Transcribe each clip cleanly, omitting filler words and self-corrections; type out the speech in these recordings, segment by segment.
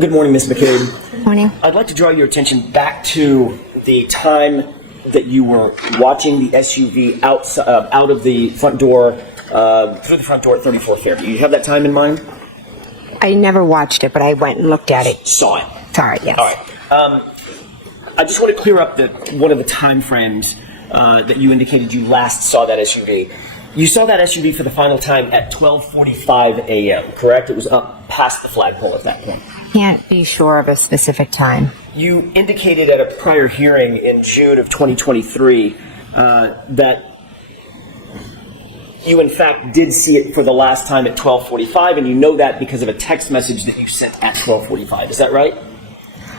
Good morning, Ms. McCabe. Morning. I'd like to draw your attention back to the time that you were watching the SUV out of the front door, through the front door at 34th Fairview. You have that time in mind? I never watched it, but I went and looked at it. Saw it. Saw it, yes. All right. I just want to clear up one of the time frames that you indicated you last saw that SUV. You saw that SUV for the final time at 12:45 a.m., correct? It was up past the flagpole at that point. Can't be sure of a specific time. You indicated at a prior hearing in June of 2023 that you, in fact, did see it for the last time at 12:45, and you know that because of a text message that you sent at 12:45. Is that right?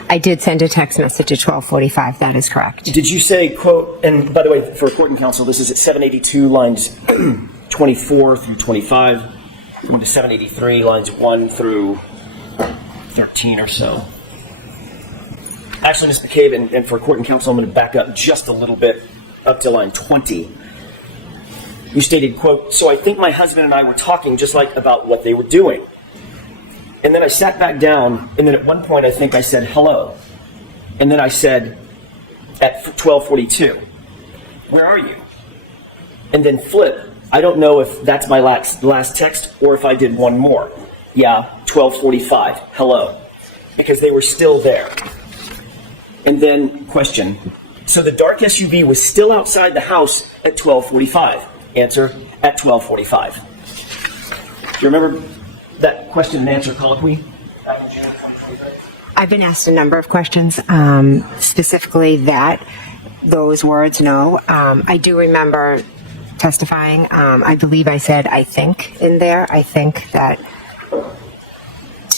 I did send a text message at 12:45. That is correct. Did you say, quote, and by the way, for court and counsel, this is at 782, lines 24 through 25, going to 783, lines 1 through 13 or so. Actually, Ms. McCabe, and for court and counsel, I'm going to back up just a little bit up to line 20. You stated, quote, "So I think my husband and I were talking just like about what they were doing. And then I sat back down, and then at one point I think I said hello. And then I said at 12:42, where are you? And then flip. I don't know if that's my last text or if I did one more. Yeah, 12:45, hello. Because they were still there. And then question. So the dark SUV was still outside the house at 12:45. Answer, at 12:45. Do you remember that question and answer colloquy back in June of 2023? I've been asked a number of questions, specifically those words, no. I do remember testifying. I believe I said, I think, in there. I think that,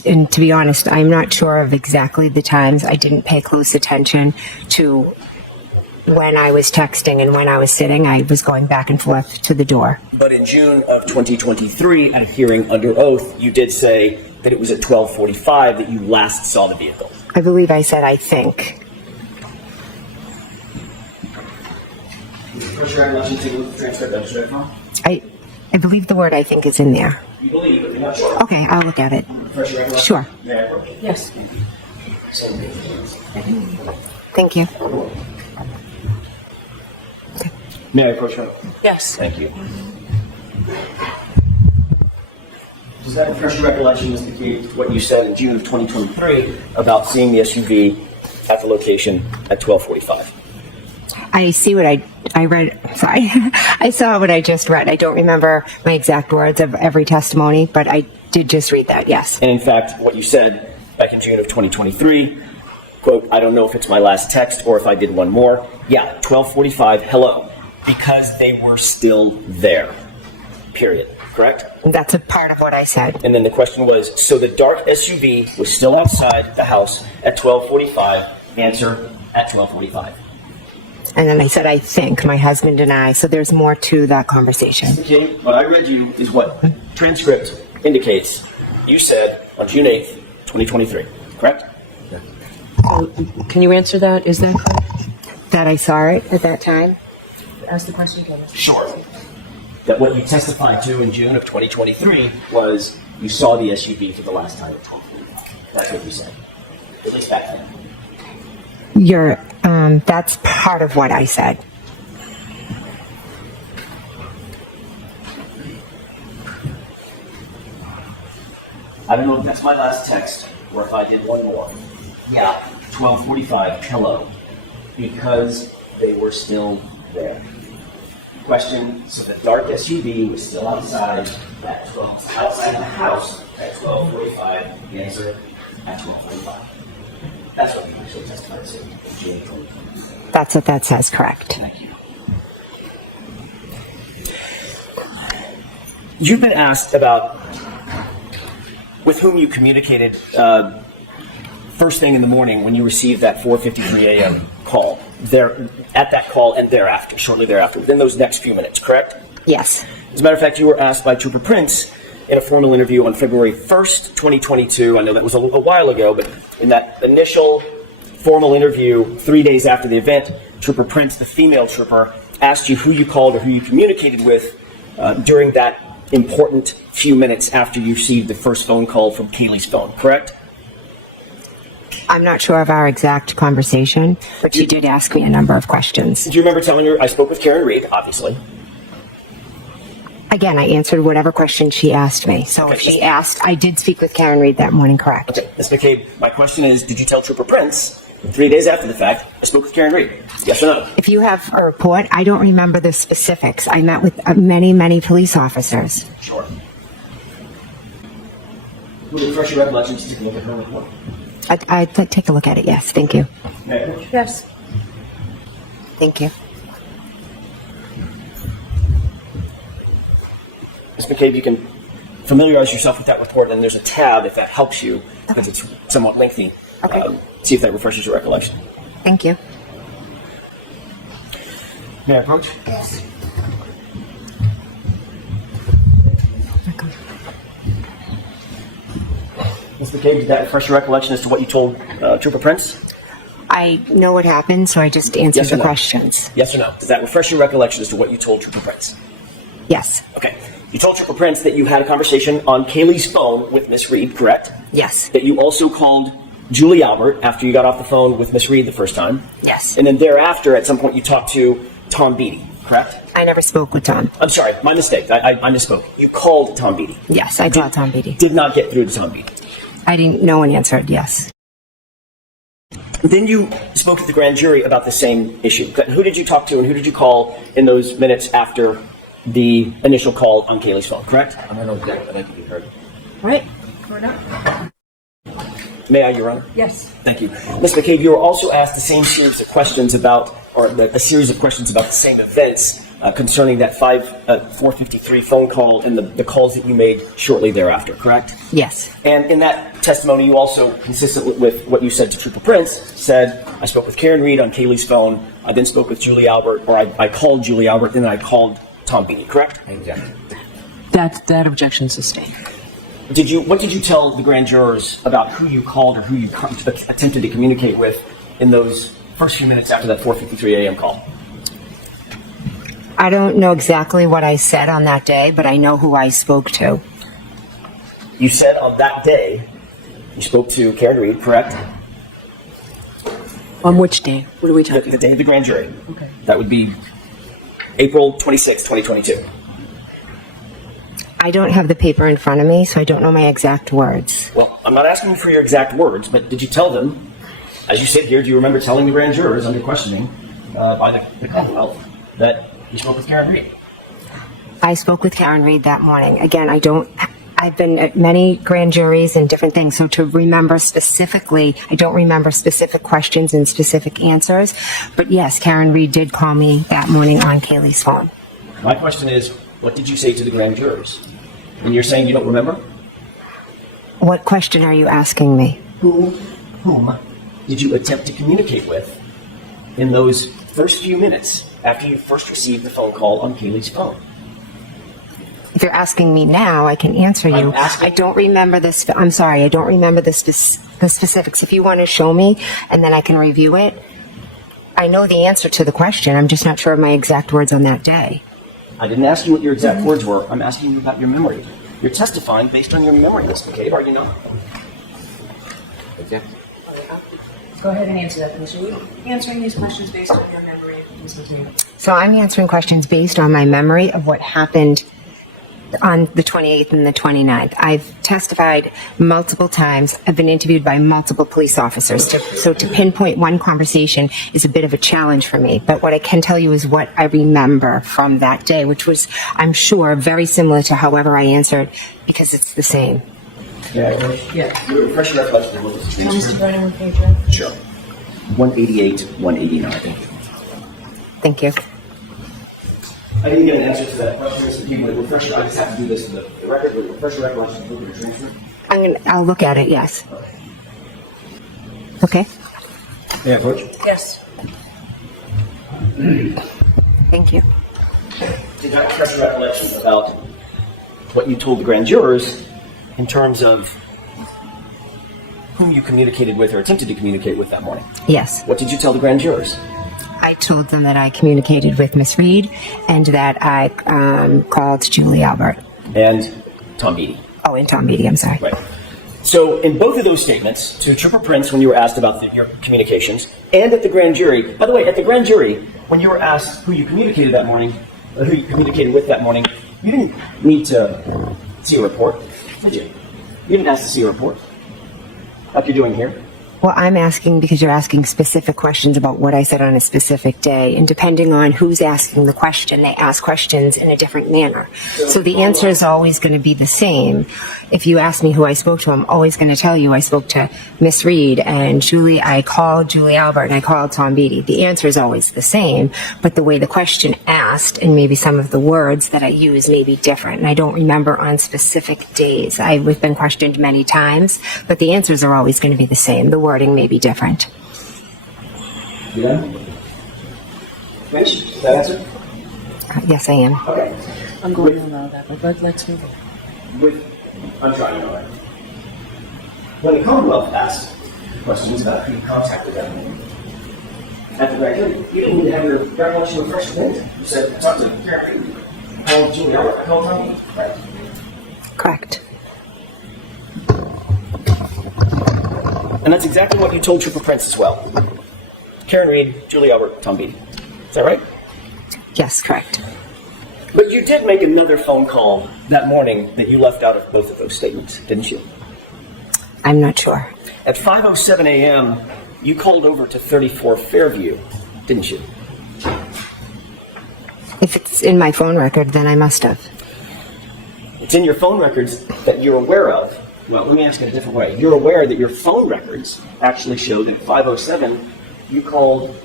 and to be honest, I'm not sure of exactly the times. I didn't pay close attention to when I was texting and when I was sitting. I was going back and forth to the door. But in June of 2023, at a hearing under oath, you did say that it was at 12:45 that you last saw the vehicle. I believe I said, I think. I believe the word I think is in there. You believe, but you're not sure. Okay, I'll look at it. Sure. Yes. Thank you. May I approach her? Yes. Thank you. Does that refresh your recollection, Mr. Key, what you said in June of 2023 about seeing the SUV at the location at 12:45? I see what I read. Sorry. I saw what I just read. I don't remember my exact words of every testimony, but I did just read that, yes. And in fact, what you said back in June of 2023, quote, I don't know if it's my last text or if I did one more. Yeah, 12:45, hello. Because they were still there. Period. Correct? That's a part of what I said. And then the question was, so the dark SUV was still outside the house at 12:45. Answer, at 12:45. And then I said, I think, my husband and I. So there's more to that conversation. Okay, what I read you is what transcript indicates. You said on June 8th, 2023. Correct? Can you answer that? Is that correct? That I saw it at that time? Ask the question again. Sure. That what you testified to in June of 2023 was you saw the SUV for the last time at 12:45. That's what you said. At least back then. That's part of what I said. I don't know if that's my last text or if I did one more. Yeah, 12:45, hello. Because they were still there. Question, so the dark SUV was still outside outside the house at 12:45. The answer, at 12:45. That's what you actually testified to in June 2023. That's what that says, correct. Thank you. You've been asked about with whom you communicated first thing in the morning when you received that 4:53 a.m. call. There, at that call and thereafter, shortly thereafter, within those next few minutes, correct? Yes. As a matter of fact, you were asked by Trooper Prince in a formal interview on February 1st, 2022. I know that was a while ago, but in that initial formal interview 3 days after the event, Trooper Prince, the female trooper, asked you who you called or who you communicated with during that important few minutes after you received the first phone call from Kaylee's phone, correct? I'm not sure of our exact conversation, but she did ask me a number of questions. Do you remember telling her I spoke with Karen Reed, obviously? Again, I answered whatever question she asked me. So if she asked, I did speak with Karen Reed that morning, correct? Okay, Ms. McCabe, my question is, did you tell Trooper Prince 3 days after the fact, I spoke with Karen Reed? Yes or no? If you have a report, I don't remember the specifics. I met with many, many police officers. Sure. Will you refresh your recollection to take a look at her report? I'd take a look at it, yes. Thank you. Yes. Thank you. Ms. McCabe, you can familiarize yourself with that report, and there's a tab if that helps you, because it's somewhat lengthy. Okay. See if that refreshes your recollection. Thank you. May I approach? Yes. Ms. McCabe, did that refresh your recollection as to what you told Trooper Prince? I know what happened, so I just answered Yes or the no? questions. Yes or no? Does that refresh your recollection as to what you told Trooper Prince? Yes. Okay. You told Trooper Prince that you had a conversation on Kaylee's phone with Miss Reed, correct? Yes. That you also called Julie Albert after you got off the phone with Miss Reed the first time. Yes. And then thereafter, at some point, you talked to Tom Beatty, correct? I never spoke with Tom. I'm sorry, my mistake. I misspoke. You called Tom Beatty. Yes, I called Tom Beatty. Did not get through to Tom Beatty. I didn't. No one answered. Yes. Then you spoke to the grand jury about the same issue. Who did you talk to and who did you call in those minutes after the initial call on Kaylee's phone, correct? I don't know exactly, but I think you heard. Right. We're not. May I, Your Honor? Yes. Thank you. Ms. McCabe, you were also asked the same series of questions about, or a series of questions about the same events concerning that 4:53 phone call and the calls that you made shortly thereafter, correct? Yes. And in that testimony, you also, consistent with what you said to Trooper Prince, said, I spoke with Karen Reed on Kaylee's phone, I then spoke with Julie Albert, or I called Julie Albert, and then I called Tom Beatty, correct? Exactly. That objection sustained. What did you tell the grand jurors about who you called or who you attempted to communicate with in those first few minutes after that 4:53 a.m. call? I don't know exactly what I said on that day, but I know who I spoke to. You said on that day, you spoke to Karen Reed, correct? On which day? What are we The talking about? day of the grand jury. Okay. That would be April 26, 2022. I don't have the paper in front of me, so I don't know my exact words. Well, I'm not asking you for your exact words, but did you tell them, as you sit here, do you remember telling the grand jurors under questioning by the Commonwealth that you spoke with Karen Reed? I spoke with Karen Reed that morning. Again, I've been at many grand juries and different things, so to remember specifically, I don't remember specific questions and specific answers. But yes, Karen Reed did call me that morning on Kaylee's phone. My question is, what did you say to the grand jurors? And you're saying you don't remember? What question are you asking me? Whom did you attempt to communicate with in those first few minutes after you first received the phone call on Kaylee's phone? If you're asking me now, I can answer you. I'm asking- I don't remember this. I'm sorry, I don't remember the specifics. If you want to show me, and then I can review it. I know the answer to the question. I'm just not sure of my exact words on that day. I didn't ask you what your exact words were. I'm asking you about your memory. You're testifying based on your memory, Ms. McCabe, are you not? Exactly. Go ahead and answer that, Commissioner. Are you answering these questions based on your memory, Ms. McCabe? So I'm answering questions based on my memory of what happened on the 28th and the 29th. I've testified multiple times. I've been interviewed by multiple police officers. So to pinpoint one conversation is a bit of a challenge for me. But what I can tell you is what I remember from that day, which was, I'm sure, very similar to however I answered, because it's the same. Yeah. Refresh your recollection of what was transferred. Sure. 188, 189. Thank you. I didn't get an answer to that question, Mr. McCabe. Would it refresh your, I just have to do this for the record. Would it refresh your recollection of what was transferred? I'll look at it, yes. Okay. May I approach? Yes. Thank you. Did that refresh your recollection about what you told the grand jurors in terms of whom you communicated with or attempted to communicate with that morning? Yes. What did you tell the grand jurors? I told them that I communicated with Miss Reed and that I called Julie Albert. And Tom Beatty. Oh, and Tom Beatty, I'm sorry. Right. So in both of those statements, to Trooper Prince when you were asked about your communications, and at the grand jury, by the way, at the grand jury, when you were asked who you communicated that morning, or who you communicated with that morning, you didn't need to see a report, did you? You didn't ask to see a report, like you're doing here. Well, I'm asking because you're asking specific questions about what I said on a specific day. And depending on who's asking the question, they ask questions in a different manner. So the answer is always going to be the same. If you ask me who I spoke to, I'm always going to tell you I spoke to Miss Reed and Julie. I called Julie Albert and I called Tom Beatty. The answer is always the same, but the way the question asked and maybe some of the words that I use may be different. And I don't remember on specific days. I've been questioned many times, but the answers are always going to be the same. The wording may be different. Yeah. Finished? Does that answer? Yes, I am. Okay. I'm going to allow that, but let's move on. I'm trying to know that. When the Commonwealth asked questions about who you contacted them at the grand jury, you didn't even have your recollection refreshed with it. You said, talk to Karen Reed, called Julie Albert, I called Tommy. Right? Correct. And that's exactly what you told Trooper Prince as well. Karen Reed, Julie Albert, Tom Beatty. Is that right? Yes, correct. But you did make another phone call that morning that you left out of both of those statements, didn't you? I'm not sure. At 5:07 a.m., you called over to 34 Fairview, didn't you? If it's in my phone record, then I must have. It's in your phone records that you're aware of. Well, let me ask it a different way. You're aware that your phone records actually showed at 5:07 you called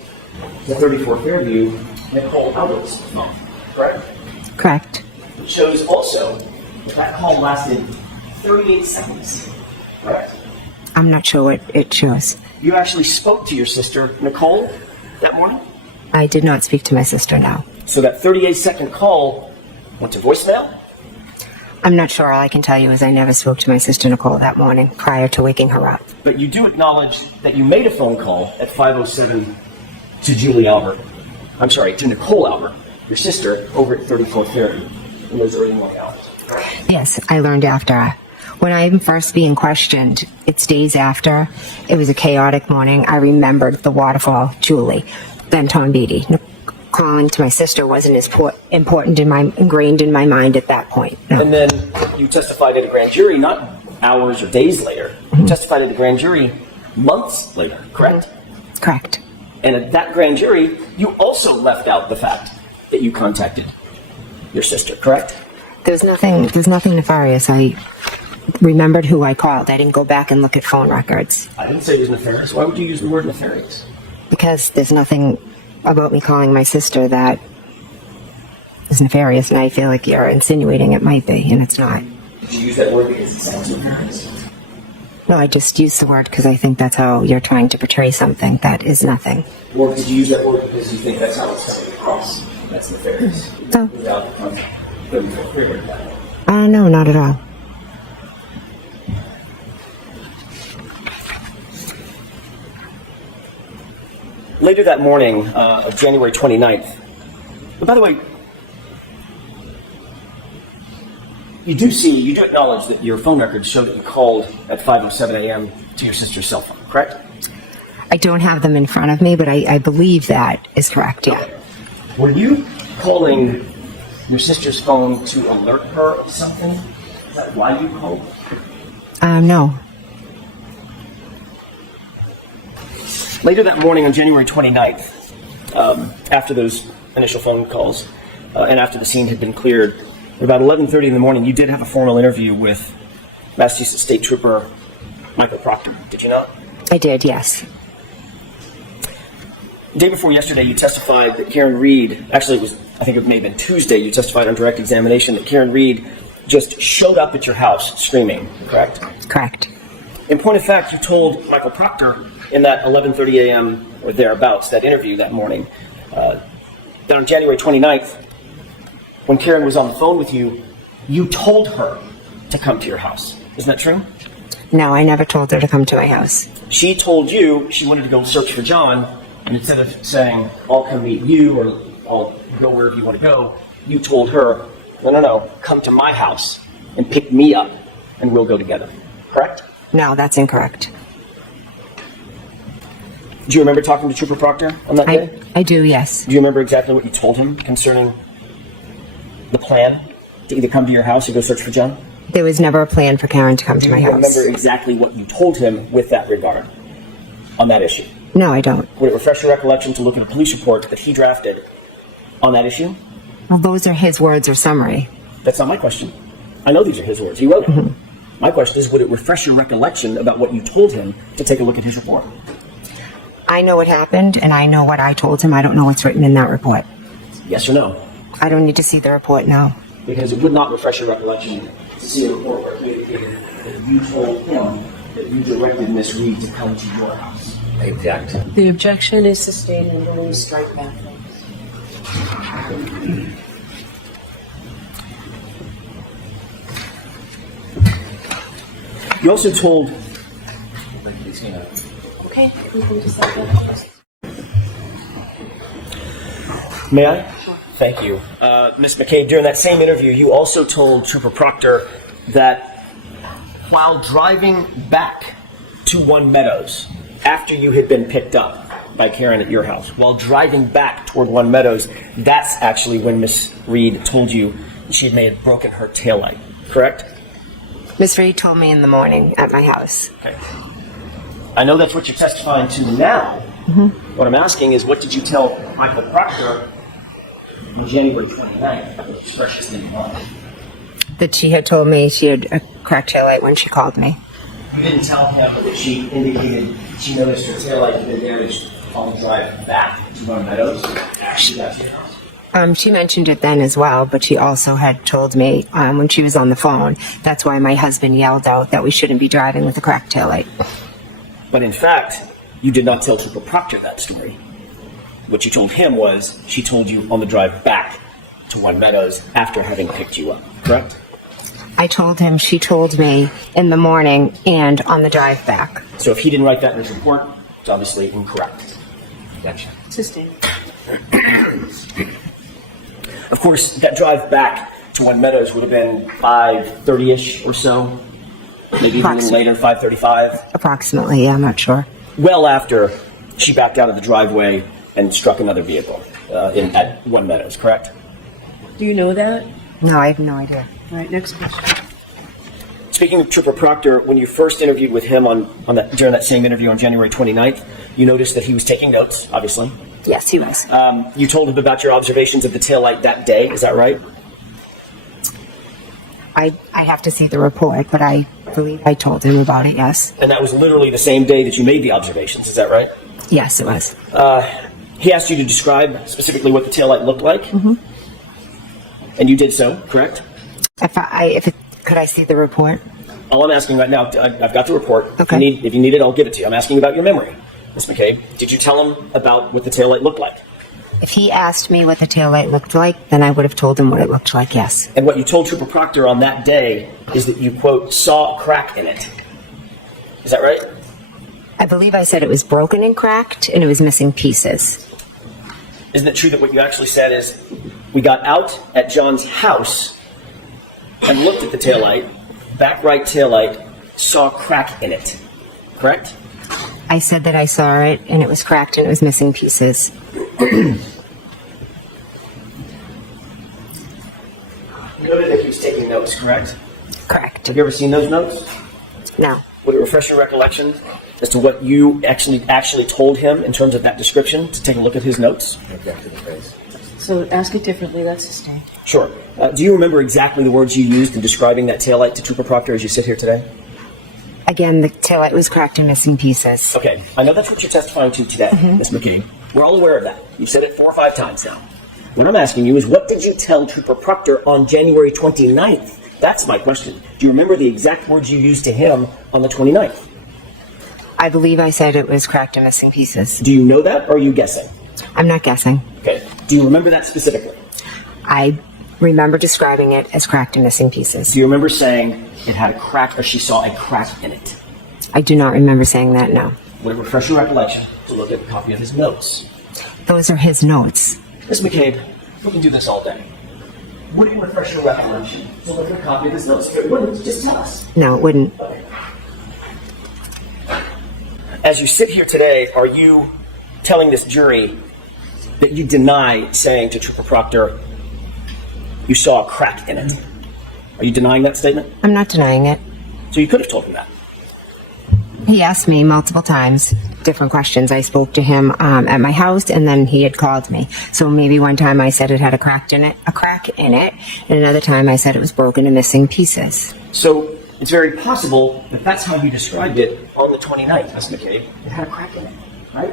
the 34 Fairview Nicole Albert's phone, correct? Correct. It shows also that call lasted 38 seconds, correct? I'm not sure what it shows. You actually spoke to your sister, Nicole, that morning? I did not speak to my sister now. So that 38-second call went to voicemail? I'm not sure. All I can tell you is I never spoke to my sister Nicole that morning prior to waking her up. But you do acknowledge that you made a phone call at 5:07 to Julie Albert. I'm sorry, to Nicole Albert, your sister, over at 34th Fairview in those early morning hours. Yes, I learned after. When I'm first being questioned, it's days after. It was a chaotic morning. I remembered the waterfall, Julie, then Tom Beatty. Calling to my sister wasn't as important ingrained in my mind at that point. No. And then you testified at a grand jury, not hours or days later. You testified at a grand jury months later, correct? Correct. And at that grand jury, you also left out the fact that you contacted your sister, correct? There's nothing nefarious. I remembered who I called. I didn't go back and look at phone records. I didn't say it was nefarious. Why would you use the word nefarious? Because there's nothing about me calling my sister that is nefarious, and I feel like you're insinuating it might be, and it's not. Did you use that word because it sounds nefarious? No, I just used the word because I think that's how you're trying to portray something that is nothing. Or did you use that word because you think that's how it's coming across? That's nefarious. No. Without the context. No, not at all. Later that morning of January 29th, and by the way, you do acknowledge that your phone records show that you called at 5:07 a.m. to your sister's cell phone, correct? I don't have them in front of me, but I believe that is correct, yeah. Were you calling your sister's phone to alert her of something? Is that why you called? No. Later that morning on January 29th, after those initial phone calls and after the scene had been cleared, at about 11:30 in the morning, you did have a formal interview with Massachusetts State Trooper Michael Proctor, did you not? I did, yes. The day before yesterday, you testified that Karen Reed, actually I think it may have been Tuesday, you testified on direct examination that Karen Reed just showed up at your house screaming, correct? Correct. In point of fact, you told Michael Proctor in that 11:30 a.m. or thereabouts, that interview that morning, that on January 29th, when Karen was on the phone with you, you told her to come to your house. Isn't that true? No, I never told her to come to my house. She told you she wanted to go search for John, and instead of saying, I'll come meet you or I'll go wherever you want to go, you told her, no, come to my house and pick me up and we'll go together. Correct? No, that's incorrect. Do you remember talking to Trooper Proctor on that day? I do, yes. Do you remember exactly what you told him concerning the plan to either come to your house or go search for John? There was never a plan for Karen to come to my Do you house. remember exactly what you told him with that regard on that issue? No, I don't. Would it refresh your recollection to look at a police report that he drafted on that issue? Well, those are his words or summary. That's not my question. I know these are his words. He wrote it. My question is, would it refresh your recollection about what you told him to take a look at his report? I know what happened, and I know what I told him. I don't know what's written in that report. Yes or no? I don't need to see the report now. Because it would not refresh your recollection to see a report where he indicated that you told him that you directed Miss Reed to come to your house. Exactly. The objection is sustained and will strike back. You also told... Okay, we can just let that. May I? Thank you. Ms. McCabe, during that same interview, you also told Trooper Proctor that while driving back to One Meadows, after you had been picked up by Karen at your house, while driving back toward One Meadows, that's actually when Miss Reed told you she had broken her taillight, correct? Miss Reed told me in the morning at my house. Okay. I know that's what you're testifying to now. What I'm asking is, what did you tell Michael Proctor on January 29th, which is precious in mind? That she had told me she had a cracked taillight when she called me. You didn't tell him that she indicated she noticed her taillight had been damaged on the drive back to One Meadows after she got to your house? She mentioned it then as well, but she also had told me when she was on the phone, that's why my husband yelled out that we shouldn't be driving with a cracked taillight. But in fact, you did not tell Trooper Proctor that story. What you told him was she told you on the drive back to One Meadows after having picked you up, correct? I told him she told me in the morning and on the drive back. So if he didn't write that in his report, it's obviously incorrect. Gotcha. Sustained. Of course, that drive back to One Meadows would have been 5:30-ish or so, maybe even a little later, 5:35. Approximately, yeah, I'm not sure. Well after she backed out of the driveway and struck another vehicle at One Meadows, correct? Do you know that? No, I have no idea. All right, next question. Speaking of Trooper Proctor, when you first interviewed with him during that same interview on January 29th, you noticed that he was taking notes, obviously. Yes, he was. You told him about your observations of the taillight that day, is that right? I have to see the report, but I believe I told him about it, yes. And that was literally the same day that you made the observations, is that right? Yes, it was. He asked you to describe specifically what the taillight looked like. And you did so, correct? Could I see the report? All I'm asking right now, I've got the report. Okay. If you need it, I'll give it to you. I'm asking about your memory, Ms. McCabe. Did you tell him about what the taillight looked like? If he asked me what the taillight looked like, then I would have told him what it looked like, yes. And what you told Trooper Proctor on that day is that you, quote, saw a crack in it. Is that right? I believe I said it was broken and cracked, and it was missing pieces. Isn't it true that what you actually said is, we got out at John's house and looked at the taillight, back right taillight, saw a crack in it, correct? I said that I saw it, and it was cracked, and it was missing pieces. You noted that he was taking notes, correct? Correct. Have you ever seen those notes? No. Would it refresh your recollection as to what you actually told him in terms of that description to take a look at his notes? Exactly the phrase. So ask it differently. That's sustained. Sure. Do you remember exactly the words you used in describing that taillight to Trooper Proctor as you sit here today? Again, the taillight was cracked and missing pieces. Okay. I know that's what you're testifying to today, Ms. McCabe. We're all aware of that. You've said it 4 or 5 times now. What I'm asking you is, what did you tell Trooper Proctor on January 29th? That's my question. Do you remember the exact words you used to him on the 29th? I believe I said it was cracked and missing pieces. Do you know that, or are you guessing? I'm not guessing. Okay. Do you remember that specifically? I remember describing it as cracked and missing pieces. Do you remember saying it had a crack, or she saw a crack in it? I do not remember saying that, no. Would it refresh your recollection to look at a copy of his notes? Those are his notes. Ms. McCabe, we can do this all day. Would it refresh your recollection to look at a copy of his notes? If it wouldn't, just tell us. No, it wouldn't. as you sit here today, are you telling this jury that you deny saying to Trooper Proctor, you saw a crack in it? Are you denying that statement? I'm not denying it. So you could have told him that. He asked me multiple times different questions. I spoke to him at my house, and then he had called me. So maybe one time I said it had a crack in it, and another time I said it was broken and missing pieces. So it's very possible that that's how you described it on the 29th, Ms. McCabe. It had a crack in it, right?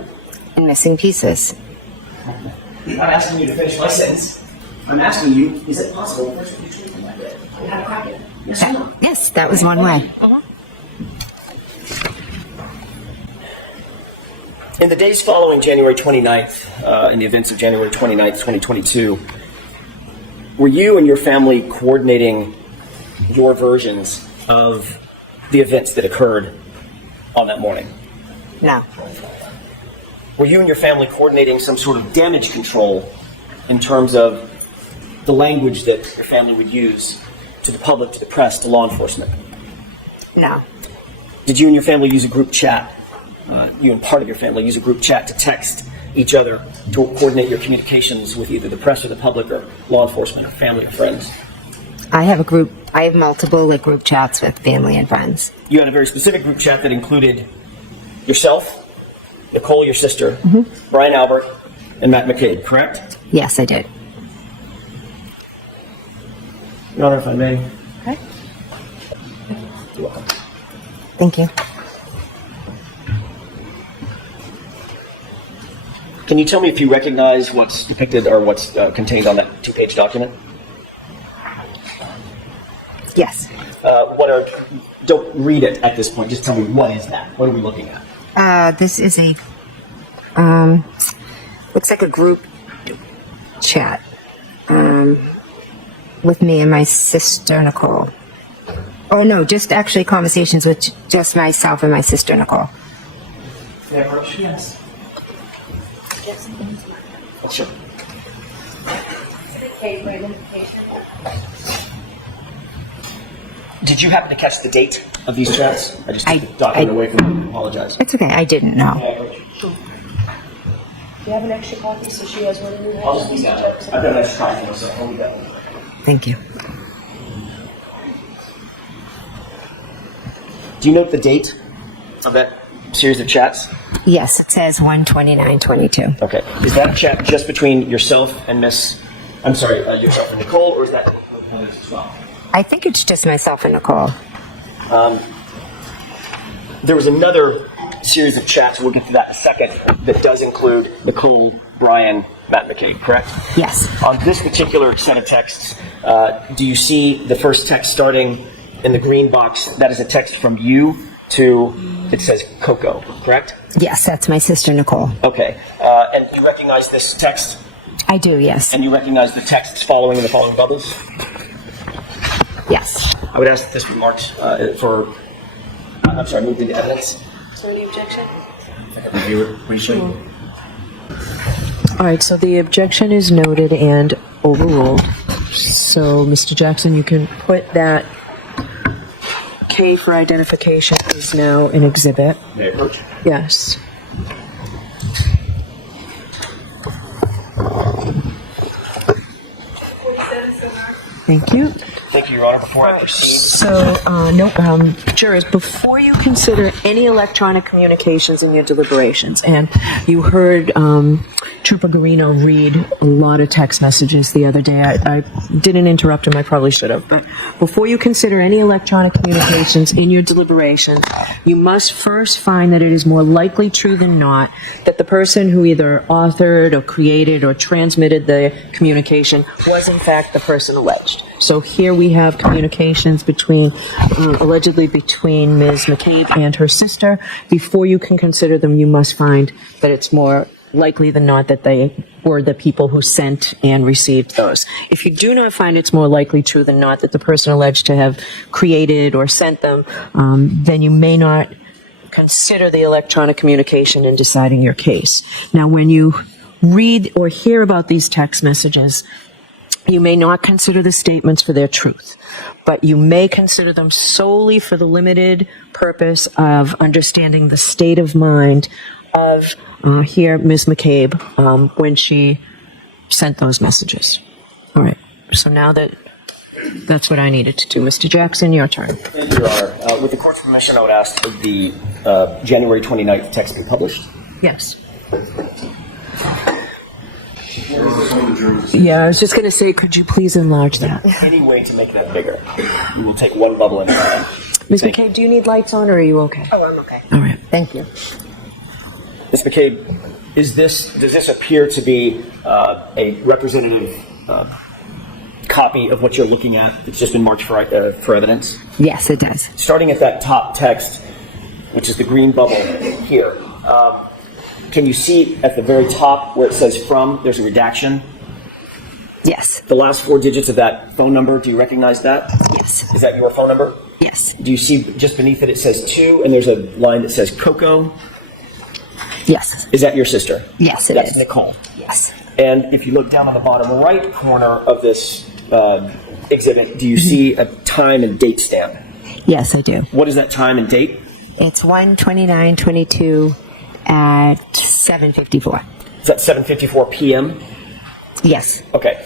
And missing pieces. I'm not asking you to finish my sentence. I'm asking you, is it possible that that's what you told him that day? It had a crack in it. Yes or no? Yes, that was one way. In the days following January 29th, in the events of January 29th, 2022, were you and your family coordinating your versions of the events that occurred on that morning? No. Were you and your family coordinating some sort of damage control in terms of the language that your family would use to the public, to the press, to law enforcement? No. Did you and your family use a group chat? You and part of your family use a group chat to text each other to coordinate your communications with either the press or the public or law enforcement or family or friends? I have multiple group chats with family and friends. You had a very specific group chat that included yourself, Nicole, your sister, Brian Albert, and Matt McCabe, correct? Yes, I did. Your Honor, if I may. Okay. You're welcome. Thank you. Can you tell me if you recognize what's depicted or what's contained on that 2-page document? Yes. Don't read it at this point. Just tell me, what is that? What are we looking at? This is a, looks like a group chat with me and my sister, Nicole. Oh, no, just actually conversations with just myself and my sister, Nicole. Yes. Sure. Did you happen to catch the date of these chats? I just took the document away from you. Apologize. It's okay, I didn't know. Do you have an extra copy so she has one of you? I'll just be down. I've got an extra copy myself. I'll be down. Thank you. Do you note the date of that series of chats? Yes, it says 1/29/22. Okay. Is that chat just between yourself and yourself and Nicole, or is that as well? I think it's just myself and Nicole. There was another series of chats, we'll get to that in a second, that does include Nicole, Brian, Matt McCabe, correct? Yes. On this particular set of texts, do you see the first text starting in the green box? That is a text from you to, it says Coco, correct? Yes, that's my sister, Nicole. Okay. And you recognize this text? I do, yes. And you recognize the texts following in the following bubbles? Yes. I would ask that this remarks moved into evidence. Is there any objection? I can review it briefly. All right, so the objection is noted and overruled. So, Mr. Jackson, you can put that K for identification is now an exhibit. May I approach? Yes. Thank you. Thank you, Your Honor. Before I proceed, So, jurors, before you consider any electronic communications in your deliberations, and you heard Trooper Garino read a lot of text messages the other day. I didn't interrupt him, I probably should have. But before you consider any electronic communications in your deliberations, you must first find that it is more likely true than not that the person who either authored or created or transmitted the communication was in fact the person alleged. So here we have communications allegedly between Ms. McCabe and her sister. Before you can consider them, you must find that it's more likely than not that they were the people who sent and received those. If you do not find it's more likely true than not that the person alleged to have created or sent them, then you may not consider the electronic communication in deciding your case. Now, when you read or hear about these text messages, You may not consider the statements for their truth, but you may consider them solely for the limited purpose of understanding the state of mind of here, Ms. McCabe, when she sent those messages. All right. So now that's what I needed to do. Mr. Jackson, your turn. Thank you, Your Honor. With the court's permission, I would ask that the January 29th text be published. Yes. Yeah, I was just going to say, could you please enlarge that? Any way to make that bigger. You will take one bubble at a time. Ms. McCabe, do you need lights on, or are you okay? Oh, I'm okay. All right. Thank you. Ms. McCabe, does this appear to be a representative copy of what you're looking at? It's just been marked for evidence? Yes, it does. Starting at that top text, which is the green bubble here, can you see at the very top where it says from, there's a redaction? Yes. The last 4 digits of that phone number, do you recognize that? Yes. Is that your phone number? Yes. Do you see just beneath it says 2, and there's a line that says Coco? Yes. Is that your sister? Yes, it That's is. Nicole. Yes. And if you look down on the bottom right corner of this exhibit, do you see a time and date stamp? Yes, I do. What is that time and date? It's 1:29:22 at 7:54. Is that 7:54 p.m.? Yes. Okay.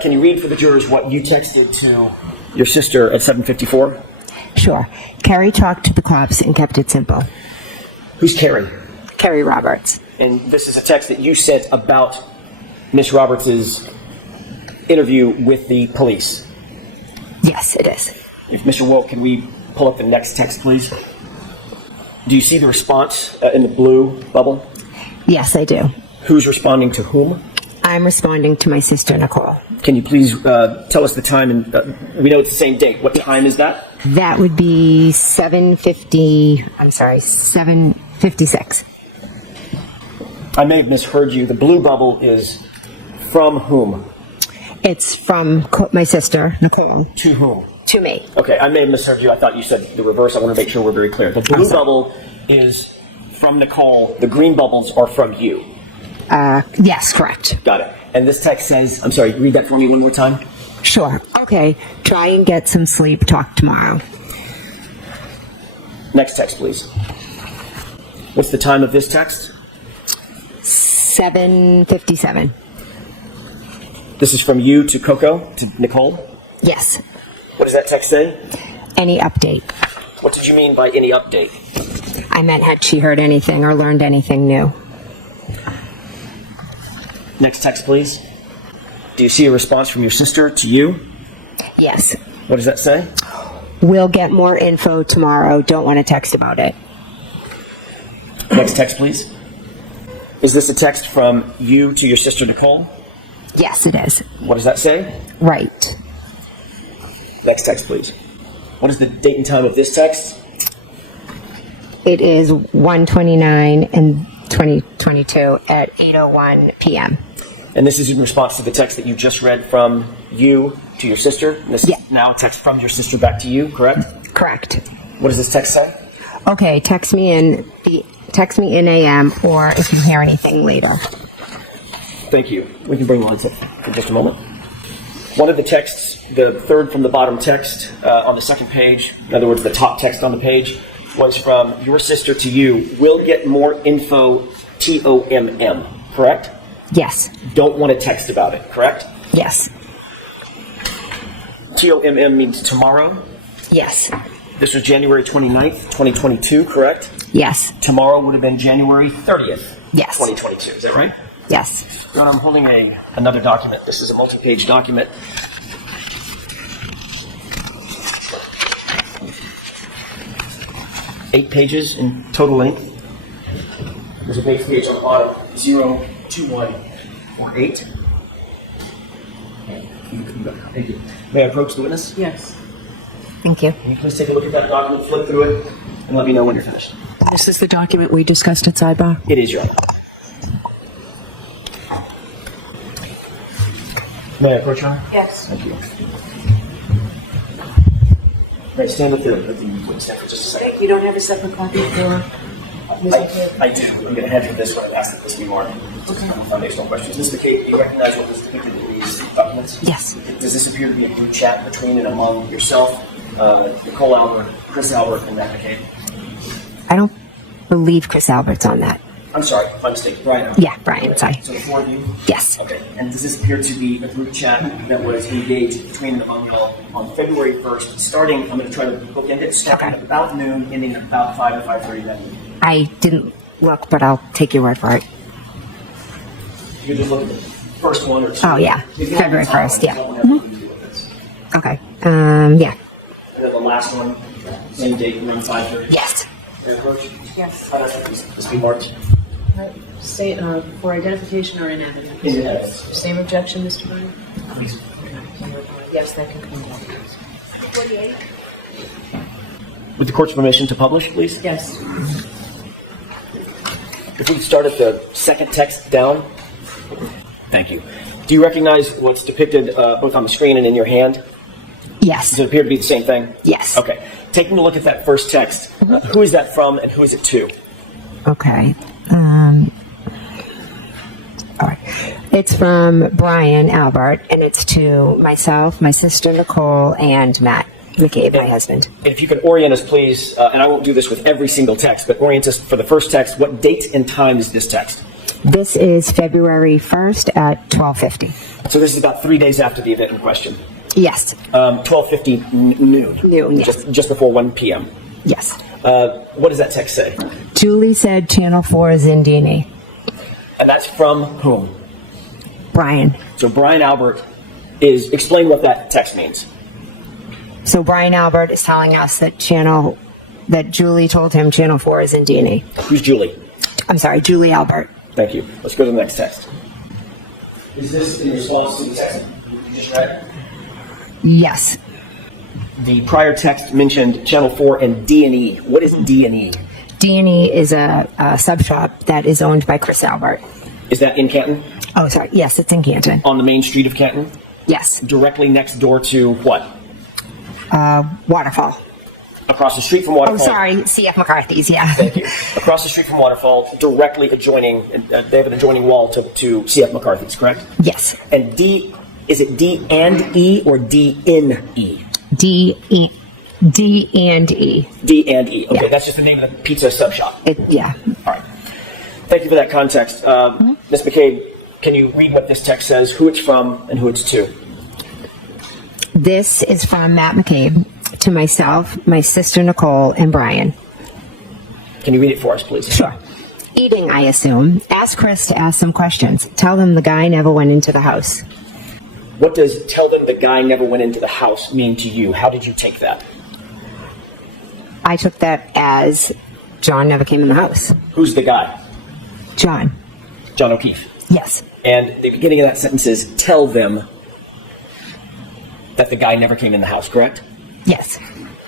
Can you read for the jurors what you texted to your sister at 7:54? Sure. Carrie talked to the cops and kept it simple. Who's Carrie? Carrie Roberts. And this is a text that you sent about Miss Roberts' interview with the police. Yes, it is. If Mr. Wolk, can we pull up the next text, please? Do you see the response in the blue bubble? Yes, I do. Who's responding to whom? I'm responding to my sister, Nicole. Can you please tell us the time? And we know it's the same date. What time is that? That would be 7:56. I may have misheard you. The blue bubble is from whom? It's from my sister, Nicole, To whom? to me. Okay, I may have misheard you. I thought you said the reverse. I want to make sure we're very clear. The blue bubble is from Nicole. The green bubbles are from you. Yes, correct. Got it. And this text says, I'm sorry, read that for me one more time. Sure. Okay. Try and get some sleep. Talk tomorrow. Next text, please. What's the time of this text? 7:57. This is from you to Coco, to Nicole. Yes. What does that text say? Any update? What did you mean by any update? I meant had she heard anything or learned anything new? Next text, please. Do you see a response from your sister to you? Yes. What does that say? We'll get more info tomorrow. Don't want to text about it. Next text, please. Is this a text from you to your sister Nicole? Yes, it is. What does that say? Right. Next text, please. What is the date and time of this text? It is 1:29 and 2022 at 8:01 p.m. And this is in response to the text that you just read from you to your sister? And this Yeah. is now a text from your sister back to you, correct? Correct. What does this text say? Okay, text me in AM or if you hear anything later. Thank you. We can bring the lights up for just a moment. One of the texts, the third from the bottom text on the second page, in other words, the top text on the page, was from your sister to you. We'll get more info, TOMM, correct? Yes. Don't want to text about it, correct? Yes. TOMM means tomorrow. Yes. This was January 29th, 2022, correct? Yes. Tomorrow would have been January 30th, Yes. 2022. Is that right? Yes. Your Honor, I'm holding another document. This is a multi-page document. Eight pages in total length. There's a base page on the bottom, 02148. Thank you. May I approach the witness? Yes. Thank you. Can you please take a look at that document, flip through it, and let me know when you're finished? This is the document we discussed at sidebar? It is, Your Honor. May I approach, Your Honor? Yes. Thank you. May I stand at the witness stand for just a second? You don't have a separate copy for I do. I'm going to head for this one and ask that this be marked. Okay. Foundational questions. Ms. McCabe, do you recognize what was depicted in these documents? Yes. Does this appear to be a group chat between and among yourself, Nicole Albert, Chris Albert, and Matt McCabe? I don't believe Chris Albert's on that. I'm sorry, my mistake. Brian Albert. Yeah, Brian, sorry. So the four of you? Yes. Okay. And does this appear to be a group chat that was engaged between and among y'all on February 1st, starting, I'm going to try to bookend it, starting Okay. at about noon, ending at about 5 to 5:30 that evening? I didn't look, but I'll take your word for it. You can just look at the first one or two. Oh, yeah. If you February have 1st, yeah. don't have anything to do with this. Okay. Yeah. And then the last one, same date, around 5:30. Yes. Your approach? Yes. How does this be marked? State for identification or in evidence. In evidence. Same objection, Mr. Bryan? Please. Yes, that can come down. 48? With the court's permission to publish, please? Yes. If we could start at the second text down. Thank you. Do you recognize what's depicted both on the screen and in your hand? Yes. Does it appear to be the same thing? Yes. Okay. Taking a look at that first text, who is that from and who is it to? Okay. All right. It's from Brian Albert, and it's to myself, my sister Nicole, and Matt McCabe, my husband. And if you could orient us, please, and I won't do this with every single text, but orient us for the first text. What date and time is this text? This is February 1st at 12:50. So this is about 3 days after the event in question. Yes. 12:50 noon. Noon, yes. Just before 1 p.m. Yes. What does that text say? Julie said Channel 4 is in D&E. And that's from whom? Brian. So Brian Albert is, explain what that text means. So Brian Albert is telling us that Julie told him Channel 4 is in D&E. Who's Julie? I'm sorry, Julie Albert. Thank you. Let's go to the next text. Is this in response to the text you just read? Yes. The prior text mentioned Channel 4 and D&E. What is D&E? D&E is a sub shop that is owned by Chris Albert. Is that in Canton? Oh, sorry. Yes, it's in Canton. On the main street of Canton? Yes. Directly next door to what? Waterfall. Across the street from Oh, Waterfall. sorry. CF McCarthy's, yeah. Thank you. Across the street from Waterfall, directly adjoining, they have an adjoining wall to CF McCarthy's, correct? Yes. And D, is it D and E or D in E? D and E. D and E. Okay, Yeah. that's just the name of the pizza sub shop. Yeah. All right. Thank you for that context. Ms. McCabe, can you read what this text says, who it's from and who it's to? This is from Matt McCabe to myself, my sister Nicole, and Brian. Can you read it for us, please? Sure. Eating, I assume. Ask Chris to ask some questions. Tell him the guy never went into the house. What does tell them the guy never went into the house mean to you? How did you take that? I took that as John never came in the house. Who's the guy? John. John O'Keefe. Yes. And the beginning of that sentence is tell them that the guy never came in the house, correct? Yes.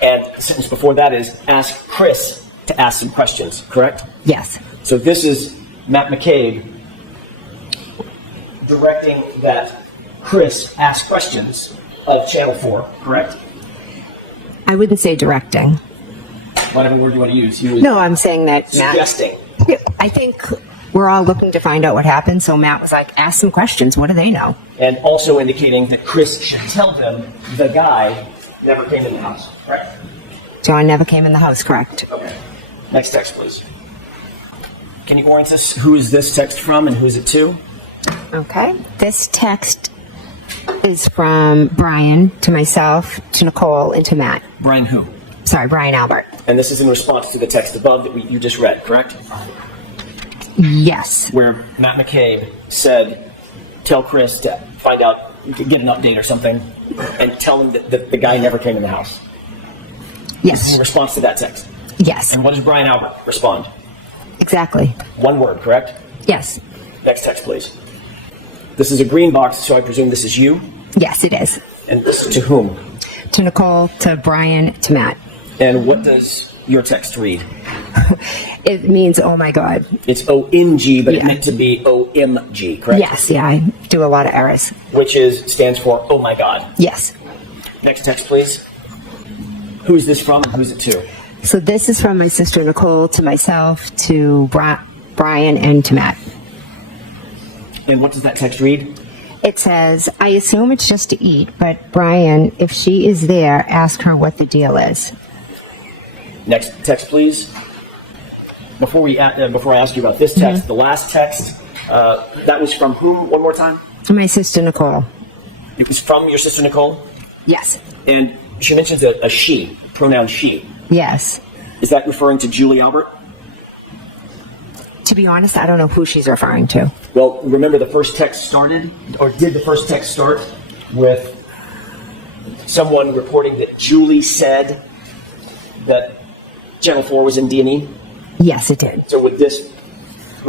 And the sentence before that is ask Chris to ask some questions, correct? Yes. So this is Matt McCabe directing that Chris ask questions of Channel 4, correct? I wouldn't say directing. Whatever word you want to use. He was No, I'm saying that Matt. suggesting. I think we're all looking to find out what happened, so Matt was like, ask some questions. What do they know? And also indicating that Chris should tell them the guy never came in the house, correct? John never came in the house, correct? Okay. Next text, please. Can you orient us? Who is this text from and who is it to? Okay. This text is from Brian to myself, to Nicole, and to Matt. Brian who? Sorry, Brian Albert. And this is in response to the text above that you just read, correct? Yes. Where Matt McCabe said, tell Chris to find out, get an update or something, and tell him that the guy never came in the house. Yes. In response to that text. Yes. And what does Brian Albert respond? Exactly. One word, correct? Yes. Next text, please. This is a green box, so I presume this is you? Yes, it is. And this to whom? To Nicole, to Brian, to Matt. And what does your text read? It means, oh my God. It's O-N-G, but it Yeah. meant to be O-M-G, correct? Yes, yeah, I do a lot of errors. Which stands for, oh my God. Yes. Next text, please. Who is this from and who is it to? So this is from my sister Nicole to myself, to Brian, and to Matt. And what does that text read? It says, I assume it's just to eat, but Brian, if she is there, ask her what the deal is. Next text, please. Before I ask you about this text, the last text, that was from whom? One more time. My sister Nicole. It was from your sister Nicole, Yes. and she mentions a she, pronoun she. Yes. Is that referring to Julie Albert? To be honest, I don't know who she's referring to. Well, remember the first text started, or did the first text start with someone reporting that Julie said that Channel 4 was in D&E? Yes, it did. So would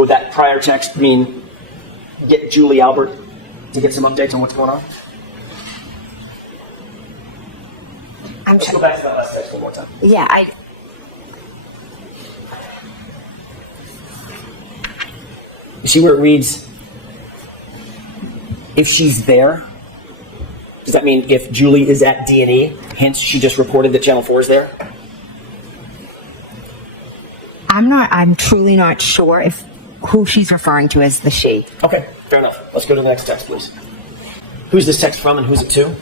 that prior text mean get Julie Albert to get some updates on what's going on? Let's go back to that last text one more time. Yeah, You see where it reads, if she's there? Does that mean if Julie is at D&E, hence she just reported that Channel 4 is there? I'm truly not sure if who she's referring to as the she. Okay, fair enough. Let's go to the next text, please. Who's this text from and who's it to?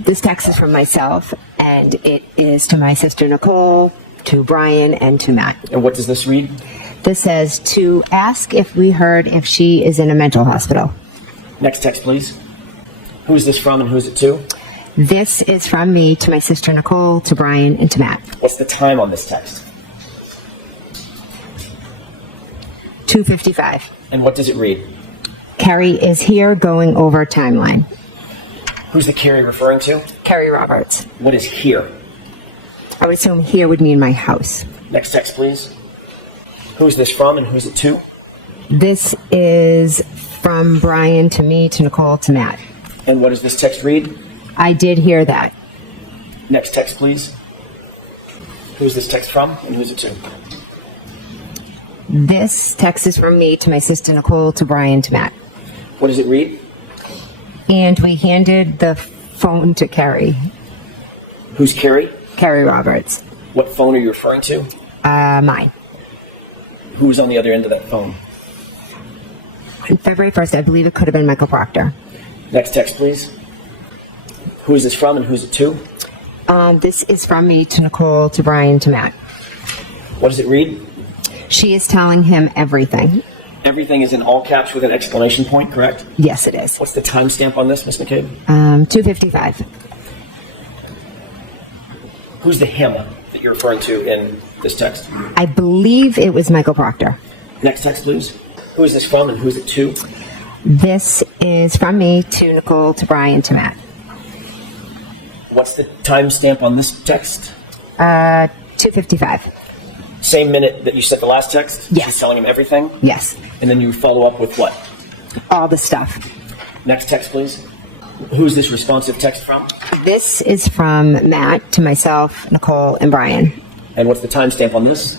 This text is from myself, and it is to my sister Nicole, to Brian, and to Matt. And what does this read? This says, to ask if we heard if she is in a mental hospital. Next text, please. Who's this from and who's it to? This is from me to my sister Nicole, to Brian, and to Matt. What's the time on this text? 2:55. And what does it read? Carrie is here going over timeline. Who's the Carrie referring to? Carrie Roberts. What is here? I would assume here would mean my house. Next text, please. Who's this from and who's it to? This is from Brian to me, to Nicole, to Matt. And what does this text read? I did hear that. Next text, please. Who's this text from and who's it to? This text is from me to my sister Nicole, to Brian, to Matt. What does it read? And we handed the phone to Carrie. Who's Carrie? Carrie Roberts. What phone are you referring to? Mine. Who's on the other end of that phone? On February 1st, I believe it could have been Michael Proctor. Next text, please. Who is this from and who's it to? This is from me to Nicole, to Brian, to Matt. What does it read? She is telling him everything. Everything is in all caps with an exclamation point, correct? Yes, it is. What's the timestamp on this, Miss McCabe? 2:55. Who's the him that you're referring to in this text? I believe it was Michael Proctor. Next text, please. Who is this from and who's it to? This is from me to Nicole, to Brian, to Matt. What's the timestamp on this text? 2:55. Same minute that you sent the last text? Yes. She's telling him everything? Yes. And then you follow up with what? All the stuff. Next text, please. Who's this responsive text from? This is from Matt to myself, Nicole, and Brian. And what's the timestamp on this?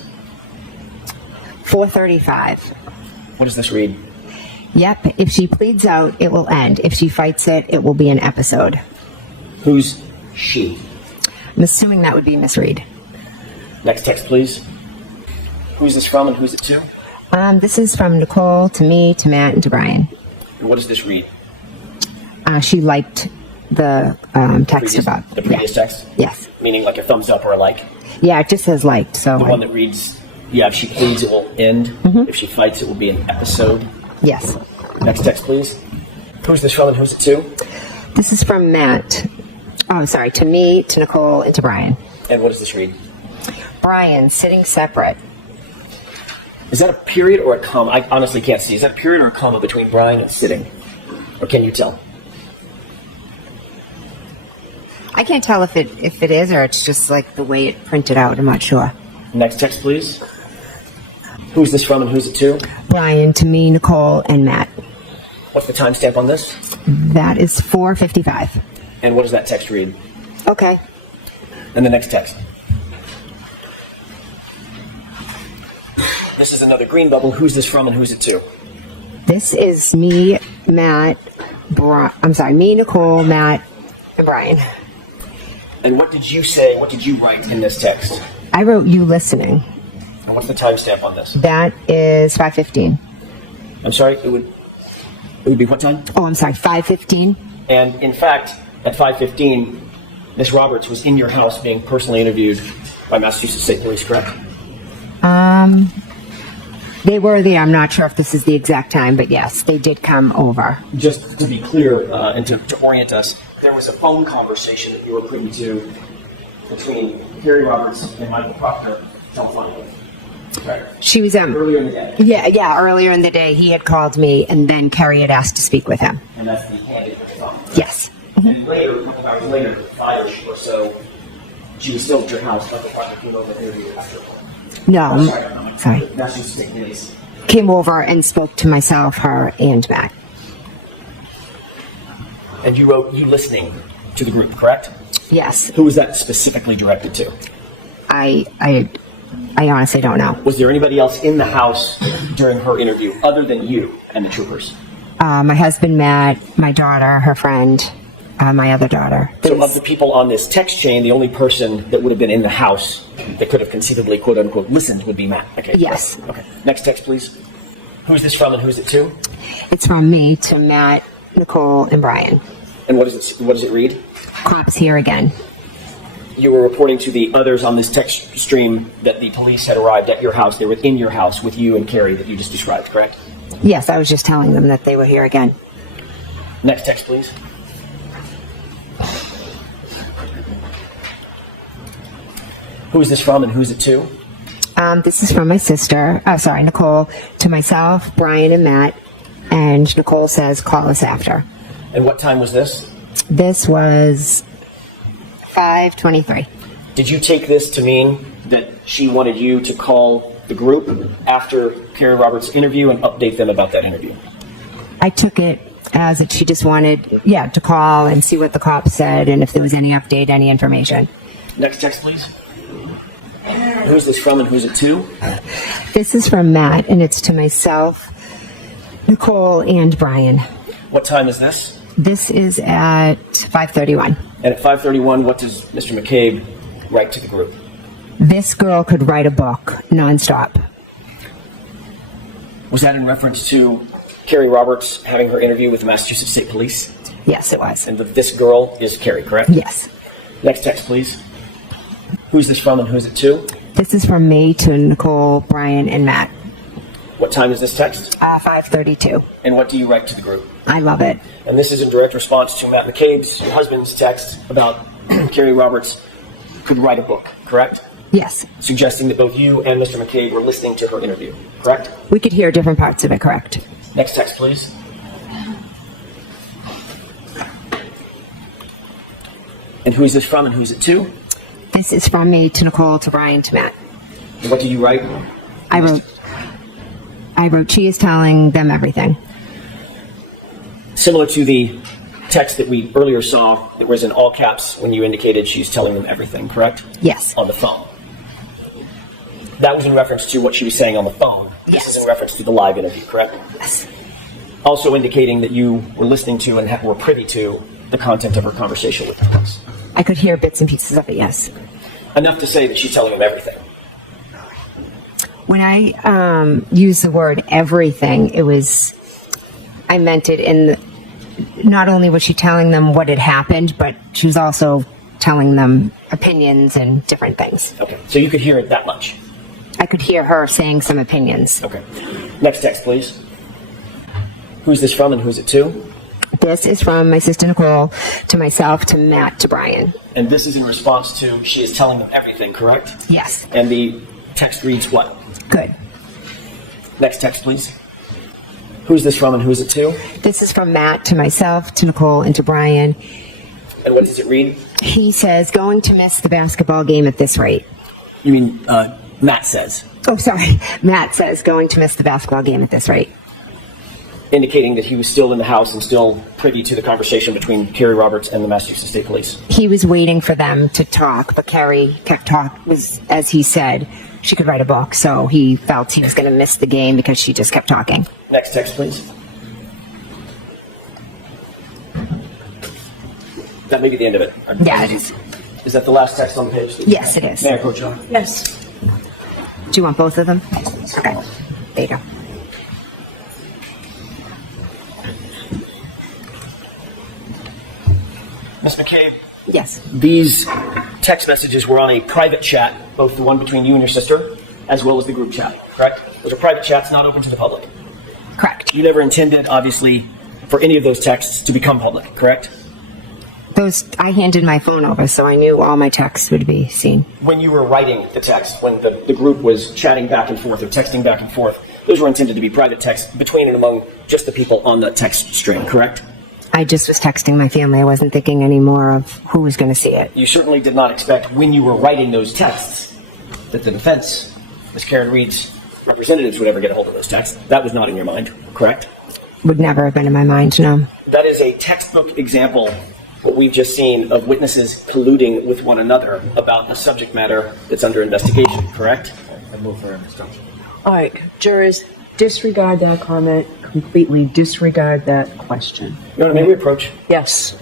4:35. What does this read? Yep, if she pleads out, it will end. If she fights it, it will be an episode. Who's she? I'm assuming that would be Miss Reed. Next text, please. Who's this from and who's it to? This is from Nicole to me, to Matt, and to Brian. And what does this read? She liked the text about the previous text? Yes. Meaning like a thumbs up or a like? Yeah, it just says liked. So The one that reads, yeah, if she pleads, it will end. If she fights, it will be an episode. yes. Next text, please. Who's this from and who's it to? This is from Matt. Oh, sorry, to me, to Nicole, and to Brian. And what does this read? Brian, sitting separate. Is that a period or a comma? I honestly can't see. Is that a period or a comma between Brian and sitting? Or can you tell? I can't tell if it is or it's just like the way it printed out. I'm not sure. Next text, please. Who's this from and who's it to? Brian, to me, Nicole, and Matt. What's the timestamp on this? That is 4:55. And what does that text read? Okay. And the next text. This is another green bubble. Who's this from and who's it to? This is me, Matt, me, Nicole, Matt, and Brian. And what did you say, what did you write in this text? I wrote you listening. And what's the timestamp on this? That is 5:15. I'm sorry, it would be what time? Oh, I'm sorry, 5:15. And in fact, at 5:15, Ms. Roberts was in your house being personally interviewed by Massachusetts State Police, correct? They were there. I'm not sure if this is the exact time, but yes, they did come over. Just to be clear and to orient us, there was a phone conversation that you were privy to between Carrie Roberts and Michael Proctor telephonically. Right. She was Earlier in the day. Yeah. Earlier in the day, he had called me, and then Carrie had asked to speak with him. And that's the candidate phone. Yes. And later, a couple hours later, 5 or so, she was still at your house. Michael Proctor came over and interviewed you after. No, sorry. Massachusetts State Police. Came over and spoke to myself, her, and Matt. And you wrote you listening to the group, correct? Yes. Who was that specifically directed to? I honestly don't know. Was there anybody else in the house during her interview other than you and the troopers? My husband, Matt, my daughter, her friend, my other daughter. So of the people on this text chain, the only person that would have been in the house that could have conceivably, quote unquote, listened would be Matt. Okay. Yes. Okay. Next text, please. Who's this from and who's it to? It's from me to Matt, Nicole, and Brian. And what does it read? Cops here again. You were reporting to the others on this text stream that the police had arrived at your house. They were in your house with you and Carrie that you just described, correct? Yes, I was just telling them that they were here again. Next text, please. Who is this from and who's it to? This is from my sister, Nicole, to myself, Brian, and Matt. And Nicole says, call us after. And what time was this? This was 5:23. Did you take this to mean that she wanted you to call the group after Carrie Roberts' interview and update them about that interview? I took it as that she just wanted, to call and see what the cops said and if there was any update, any information. Next text, please. Who's this from and who's it to? This is from Matt, and it's to myself, Nicole, and Brian. What time is this? This is at 5:31. And at 5:31, what does Mr. McCabe write to the group? This girl could write a book nonstop. Was that in reference to Carrie Roberts having her interview with the Massachusetts State Police? Yes, it was. And this girl is Carrie, correct? Yes. Next text, please. Who's this from and who's it to? This is from me to Nicole, Brian, and Matt. What time is this text? 5:32. And what do you write to the group? I love it. And this is in direct response to Matt McCabe's, your husband's text about Carrie Roberts could write a book, correct? Yes. Suggesting that both you and Mr. McCabe were listening to her interview, correct? We could hear different parts of it, correct? Next text, please. And who is this from and who's it to? This is from me to Nicole, to Brian, to Matt. And what do you write? I wrote, she is telling them everything. Similar to the text that we earlier saw, it was in all caps when you indicated she's telling them everything, correct? Yes. On the phone. That was in reference to what she was saying on the phone. Yes. This is in reference to the live interview, correct? Yes. Also indicating that you were listening to and were privy to the content of her conversation with the police. I could hear bits and pieces of it, yes. Enough to say that she's telling them everything. When I use the word everything, I meant it in not only was she telling them what had happened, but she was also telling them opinions and different things. Okay, so you could hear it that much. I could hear her saying some opinions. Okay. Next text, please. Who's this from and who's it to? This is from my sister Nicole to myself, to Matt, to Brian. And this is in response to she is telling them everything, correct? Yes. And the text reads what? Good. Next text, please. Who's this from and who's it to? This is from Matt to myself, to Nicole, and to Brian. And what does it read? He says, going to miss the basketball game at this rate. You mean Matt says. Oh, sorry. Matt says, going to miss the basketball game at this rate. Indicating that he was still in the house and still privy to the conversation between Carrie Roberts and the Massachusetts State Police. He was waiting for them to talk, but Carrie kept talking, as he said, she could write a book, so he felt he was going to miss the game because she just kept talking. Next text, please. That may be the end of it. Yeah, it is. Is that the last text on the page? Yes, it is. May I approach you? Yes. Do you want both of them? Okay. There you go. Ms. McCabe, Yes. these text messages were on a private chat, both the one between you and your sister, as well as the group chat, correct? Those are private chats, not open to the public. Correct. You never intended, obviously, for any of those texts to become public, correct? I handed my phone over, so I knew all my texts would be seen. When you were writing the text, when the group was chatting back and forth or texting back and forth, those were intended to be private texts between and among just the people on the text string, correct? I just was texting my family. I wasn't thinking any more of who was going to see it. You certainly did not expect when you were writing those texts that the defense, Ms. Karen Reed's representatives, would ever get a hold of those texts. That was not in your mind, correct? Would never have been in my mind, no. That is a textbook example, what we've just seen, of witnesses colluding with one another about a subject matter that's under investigation, correct? I move for instruction. All right, jurors, disregard that comment, completely disregard that question. Your Honor, may we approach? Yes.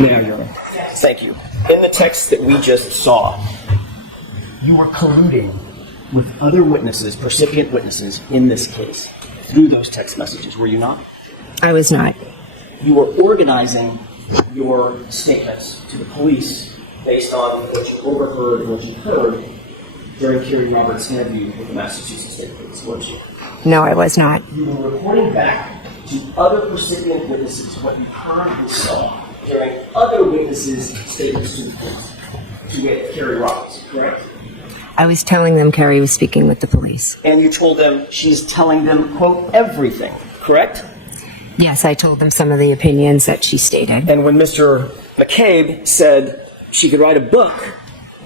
May I, Your Honor? Thank you. In the text that we just saw, you were colluding with other witnesses, percipient witnesses, in this case, through those text messages, were you not? I was not. You were organizing your statements to the police based on what you overheard and what you heard during Kerry Roberts' interview with the Massachusetts State Police, weren't you? No, I was not. You were reporting back to other percipient witnesses what you heard and saw during other witnesses' statements to the police, to Kerry Roberts, correct? I was telling them Carrie was speaking with the police. And you told them she's telling them, quote, everything, correct? Yes, I told them some of the opinions that she stated. And when Mr. McCabe said she could write a book,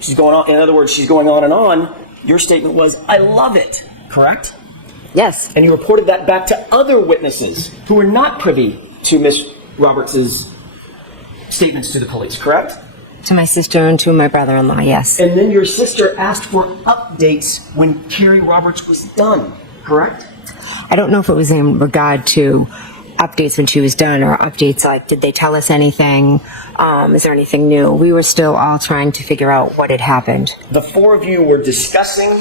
she's going on, in other words, she's going on and on, your statement was, I love it, correct? Yes. And you reported that back to other witnesses who were not privy to Ms. Roberts' statements to the police, correct? To my sister and to my brother-in-law, yes. And then your sister asked for updates when Kerry Roberts was done, correct? I don't know if it was in regard to updates when she was done or updates like, did they tell us anything? Is there anything new? We were still all trying to figure out what had happened. The four of you were discussing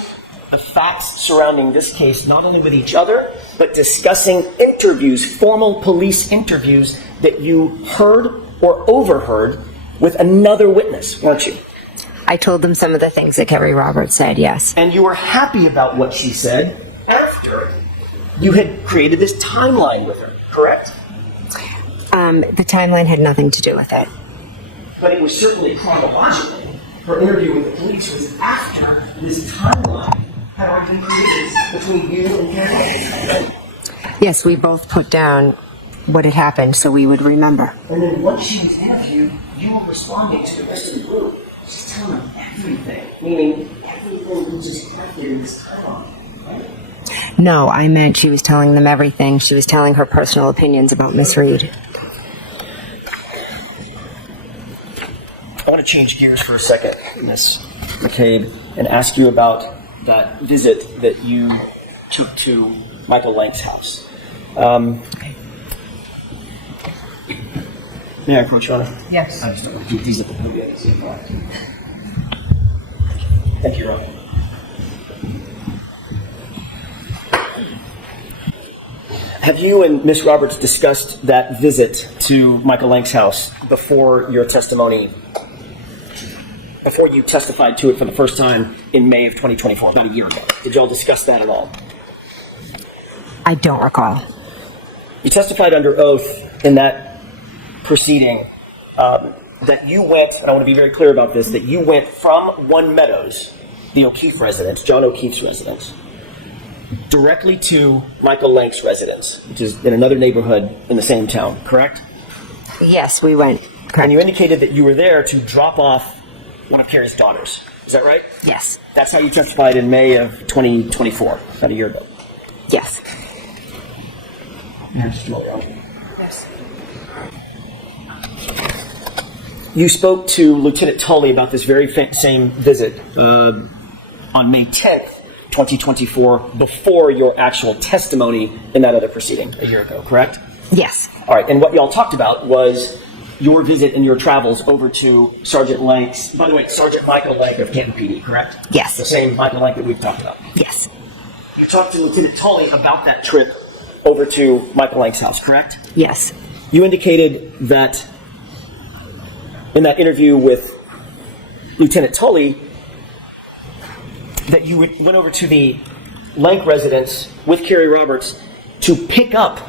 the facts surrounding this case, not only with each other, but discussing interviews, formal police interviews that you heard or overheard with another witness, weren't you? I told them some of the things that Kerry Roberts said, yes. And you were happy about what she said after you had created this timeline with her, correct? The timeline had nothing to do with it. But it was certainly chronologically. Her interview with the police was after this timeline had already been created between you and Kerry. Yes, we both put down what had happened so we would remember. And then once she was interviewed, you were responding to the rest of the group. She's telling them everything, meaning everything was just collected in this timeline, right? No, I meant she was telling them everything. She was telling her personal opinions about Miss Reed. I want to change gears for a second, Ms. McCabe, and ask you about that visit that you took to Michael Lang's house. May I approach, Your Honor? Yes. I just don't want to keep these at the podium. Thank you, Your Honor. Have you and Ms. Roberts discussed that visit to Michael Lang's house before your testimony, before you testified to it for the first time in May of 2024, about a year ago? Did y'all discuss that at all? I don't recall. You testified under oath in that proceeding that you went, and I want to be very clear about this, that you went from One Meadows, the O'Keefe residence, John O'Keefe's residence, directly to Michael Lang's residence, which is in another neighborhood in the same town, correct? Yes, we went. And Correct. you indicated that you were there to drop off one of Carrie's daughters. Is that right? Yes. That's how you testified in May of 2024, about a year ago. Yes. Just a moment. Yes. You spoke to Lieutenant Tully about this very same visit on May 10th 2024, before your actual testimony in that other proceeding a year ago, correct? Yes. All right, and what y'all talked about was your visit and your travels over to Sergeant Lank's, by the way, Sergeant Michael Lank of Canton PD, correct? Yes. The same Michael Lank that we've talked about. Yes. You talked to Lieutenant Tully about that trip over to Michael Lank's house, correct? Yes. You indicated that in that interview with Lieutenant Tully that you went over to the Lank residence with Carrie Roberts to pick up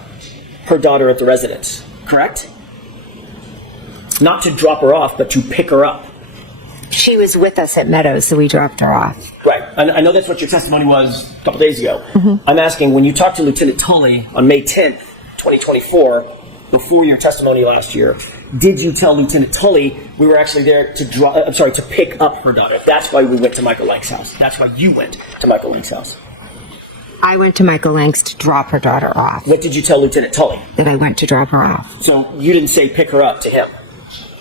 her daughter at the residence, correct? Not to drop her off, but to pick her up. She was with us at Meadows, so we dropped her off. Right. I know that's what your testimony was a couple days ago. I'm asking, when you talked to Lieutenant Tully on May 10th, 2024, before your testimony last year, did you tell Lieutenant Tully we were actually there to pick up her daughter? That's why we went to Michael Lank's house. That's why you went to Michael Lank's house. I went to Michael Lank's to drop her daughter off. What did you tell Lieutenant Tully? That I went to drop her off. So you didn't say pick her up to him?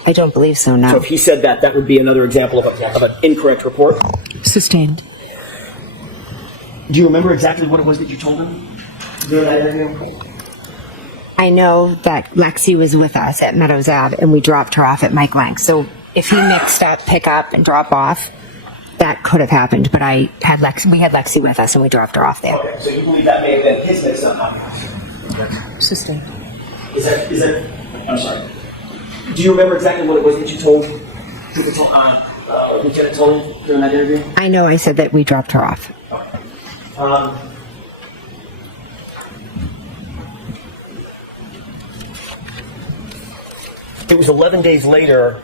I don't believe so, So no. if he said that, that would be another example of an incorrect report? Sustained. Do you remember exactly what it was that you told him during that interview? I know that Lexi was with us at Meadows Ave, and we dropped her off at Mike Lank's. So if he mixed up pick up and drop off, that could have happened. But we had Lexi with us, and we dropped her off there. Okay, so you believe that may have been his mix-up, not yours? Sustained. Is that, I'm sorry. Do you remember exactly what it was that you told Lieutenant Tully during that interview? I know I said that we dropped her off. It was 11 days later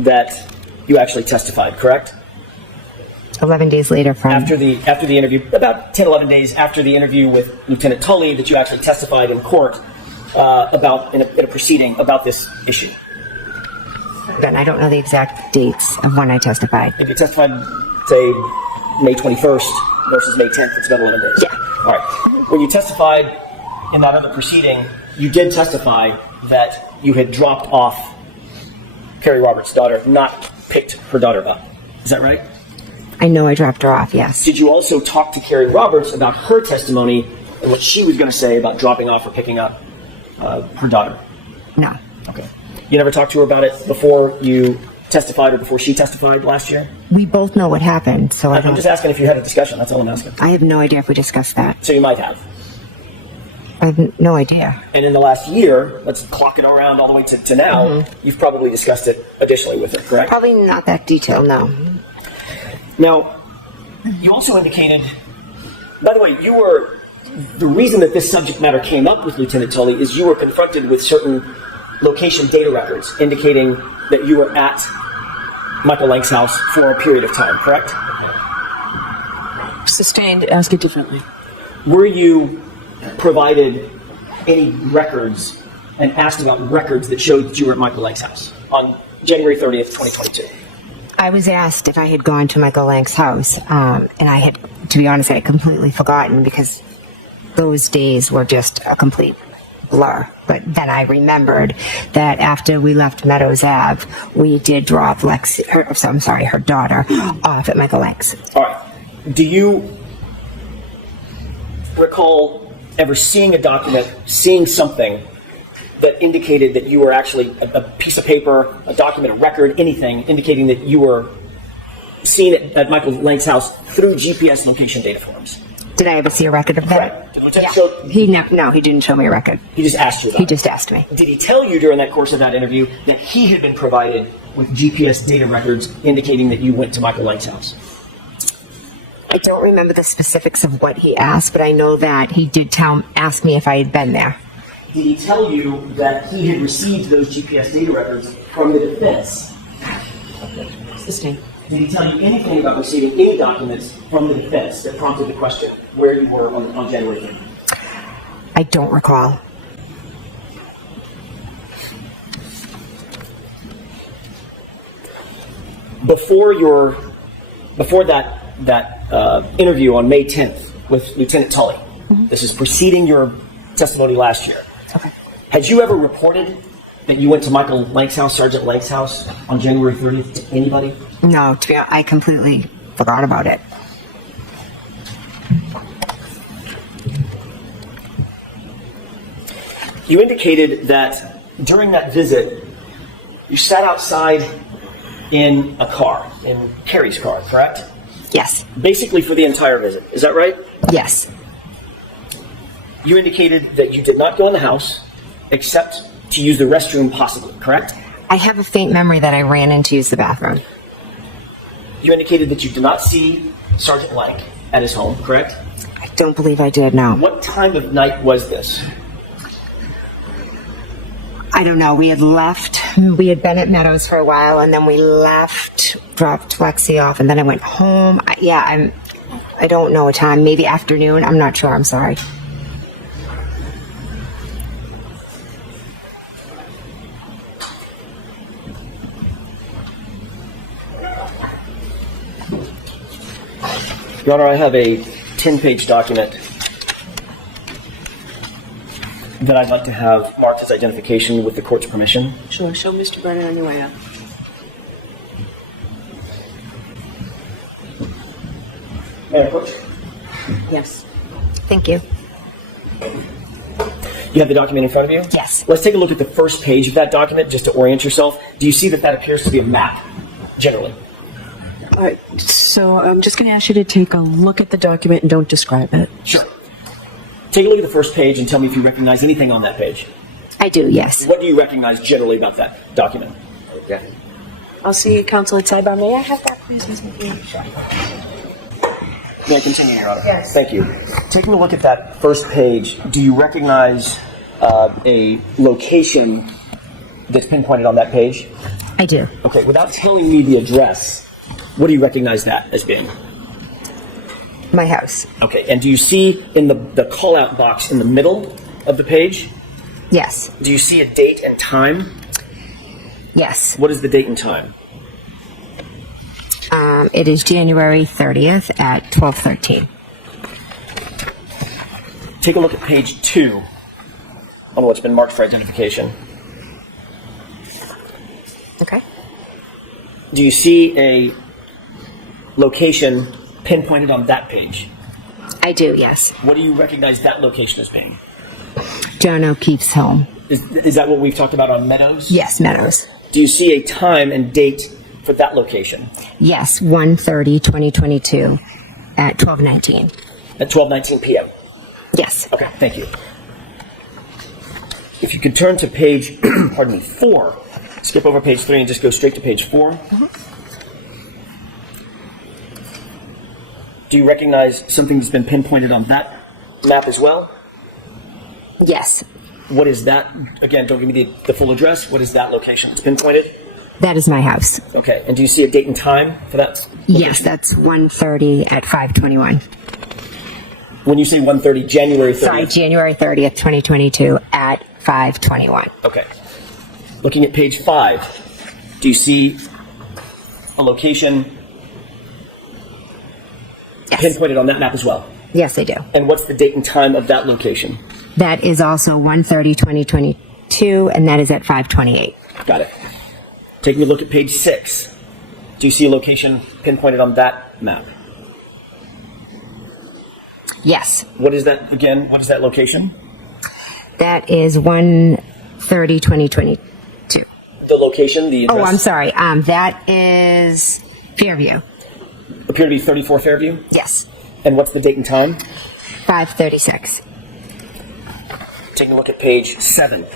that you actually testified, correct? 11 days later from... After the interview, about 10, 11 days after the interview with Lieutenant Tully, that you actually testified in court in a proceeding about this issue. Then I don't know the exact dates of when I testified. If you testified, say, May 21st versus May 10th, it's about 11 days. Yeah. All right. When you testified in that other proceeding, you did testify that you had dropped off Carrie Roberts' daughter, not picked her daughter up. Is that right? I know I dropped her off, yes. Did you also talk to Carrie Roberts about her testimony and what she was going to say about dropping off or picking up her daughter? No. Okay. You never talked to her about it before you testified or before she testified last year? We both know what happened, so I'm just asking if you had a discussion. That's all I'm asking. I have no idea if we discussed that. So you might have. I have no idea. And in the last year, let's clock it around all the way to now, you've probably discussed it additionally with her, correct? Probably not that detailed, no. Now, you also indicated, by the way, the reason that this subject matter came up with Lieutenant Tully is you were confronted with certain location data records indicating that you were at Michael Lank's house for a period of time, correct? Sustained. Ask it differently. Were you provided any records and asked about records that showed that you were at Michael Lank's house on January 30th, 2022? I was asked if I had gone to Michael Lank's house, and I had, to be honest, I had completely forgotten because those days were just a complete blur. But then I remembered that after we left Meadows Ave, we did drop her daughter off at Michael Lank's. All right. Do you recall ever seeing a document, seeing something that indicated that you were actually a piece of paper, a document, a record, anything indicating that you were seen at Michael Lank's house through GPS location data forms? Did I ever see a record of that? Right. Did Lieutenant show? No, he didn't show me a record. He just asked you about He it. just asked me. Did he tell you during that course of that interview that he had been provided with GPS data records indicating that you went to Michael Lank's house? I don't remember the specifics of what he asked, but I know that he did ask me if I had been there. Did he tell you that he had received those GPS data records from the defense? Sustained. Did he tell you anything about receiving any documents from the defense that prompted the question where you were on January 3rd? I don't recall. Before that interview on May 10th with Lieutenant Tully, this is preceding your testimony last year. Okay. Had you ever reported that you went to Michael Lank's house, Sergeant Lank's house, on January 30th to anybody? No, to be honest, I completely forgot about it. You indicated that during that visit, you sat outside in a car, in Carrie's car, correct? Yes. Basically for the entire visit. Is that right? Yes. You indicated that you did not go in the house except to use the restroom possibly, correct? I have a faint memory that I ran in to use the bathroom. You indicated that you did not see Sergeant Lank at his home, correct? I don't believe I did, no. What time of night was this? I don't know. We had left. We had been at Meadows for a while, and then we left, dropped Lexi off, and then I went home. I don't know a time. Maybe afternoon. I'm not sure. I'm sorry. Your Honor, I have a 10-page document that I'd like to have marked as identification with the court's permission. Sure, show Mr. Brennan on your way up. May I approach? Yes. Thank you. You have the document in front of you? Yes. Let's take a look at the first page of that document just to orient yourself. Do you see that that appears to be a map, generally? All right, so I'm just going to ask you to take a look at the document and don't describe it. Sure. Take a look at the first page and tell me if you recognize anything on that page. I do, yes. What do you recognize generally about that document? Okay. I'll see you, counsel, at sidebar. May I have that, please, Ms. McCabe? May I continue, Your Honor? Yes. Thank you. Taking a look at that first page, do you recognize a location that's pinpointed on that page? I do. Okay, without telling me the address, what do you recognize that as being? My house. Okay, and do you see in the call-out box in the middle of the page, Yes. do you see a date and time? Yes. What is the date and time? It is January 30th at 12:13. Take a look at page 2 on what's been marked for identification. Okay. Do you see a location pinpointed on that page? I do, yes. What do you recognize that location as being? John O'Keefe's home. Is that what we've talked about on Meadows? Yes, Meadows. Do you see a time and date for that location? Yes, 1/30/2022 at 12:19. At 12:19 p.m. Yes. Okay, thank you. If you could turn to page, 4, skip over page 3 and just go straight to page 4. Do you recognize something that's been pinpointed on that map as well? Yes. What is that? Again, don't give me the full address. What is that location that's pinpointed? That is my house. Okay, and do you see a date and time for that? Yes, that's 1:30 at 5:21. When you say 1:30, January 30th. Sorry, January 30th, 2022 at 5:21. Okay. Looking at page 5, do you see a location Yes. pinpointed on that map as well? Yes, I do. And what's the date and time of that location? That is also 1/30/2022, and that is at 5:28. Got it. Taking a look at page 6, do you see a location pinpointed on that map? Yes. What is that, again, what is that location? That is 1/30/2022. The location, the address? Oh, I'm sorry. That is Fairview. Appear to be 34 Fairview? Yes. And what's the date and time? 5:36. Taking a look at page 7,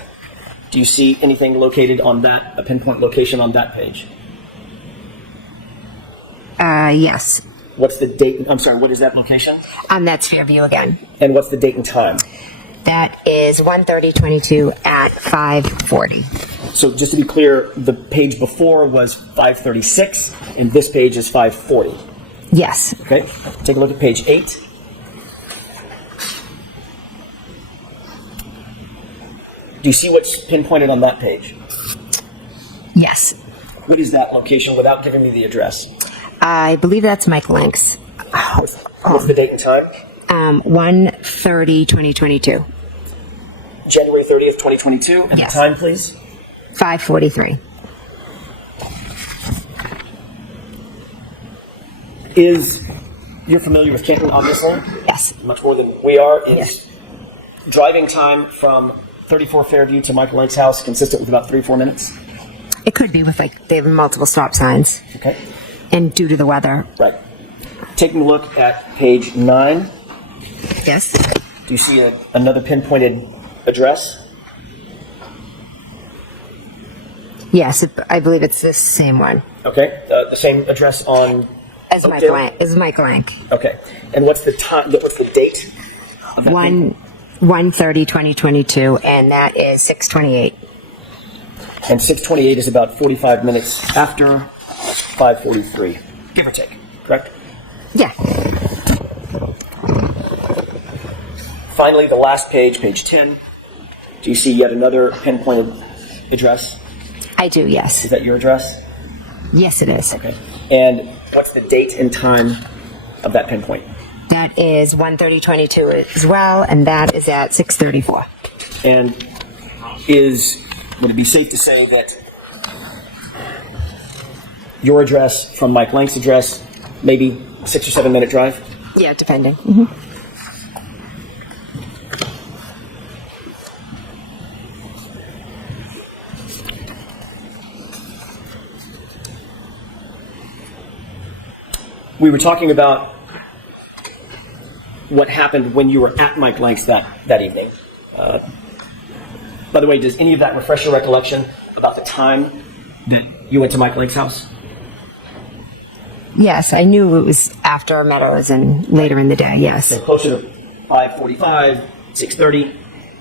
do you see anything located on that, a pinpoint location on that page? Yes. What's the date, I'm sorry, what is that location? That's Fairview again. And what's the date and time? That is 1/30/22 at 5:40. So just to be clear, the page before was 536, and this page is 540. Yes. Okay, take a look at page 8. Do you see what's pinpointed on that page? Yes. What is that location without giving me the address? I believe that's Mike Link's. What's the date and time? 1/30/2022. January 30th, 2022. And Yes. the time, please? 5:43. You're familiar with Canton, obviously? Yes. Much more than we are. Is Yes. driving time from 34 Fairview to Michael Lake's house consistent with about 3-4 minutes? It could be with they have multiple stop signs. Okay. And due to the weather. Right. Taking a look at page 9. Yes. Do you see another pinpointed address? Yes, I believe it's the same one Okay. The same address on as Oakdale? Michael Lank. Okay. And what's the time? What's the date? Of that 1/30/2022, and that is 6:28. And 6:28 is about 45 minutes after 5:43, give or take. Correct. Yeah. Finally, the last page, page 10. Do you see yet another pinpointed address? I do. Yes. Is that your address? Yes, it is. Okay. And what's the date and time of that pinpoint? That is 1/30/22 as well, and that is at 6:34. And would it be safe to say that your address from Mike Lank's address, maybe 6 or 7 minute drive? Yeah, depending. Mm-hmm. We were talking about what happened when you were at Mike Lank's that evening. By the way, does any of that refresh your recollection about the time that you went to Mike Lank's house? Yes, I knew it was after Meadows and later in the day. Yes. So closer to 5:45, 6:30,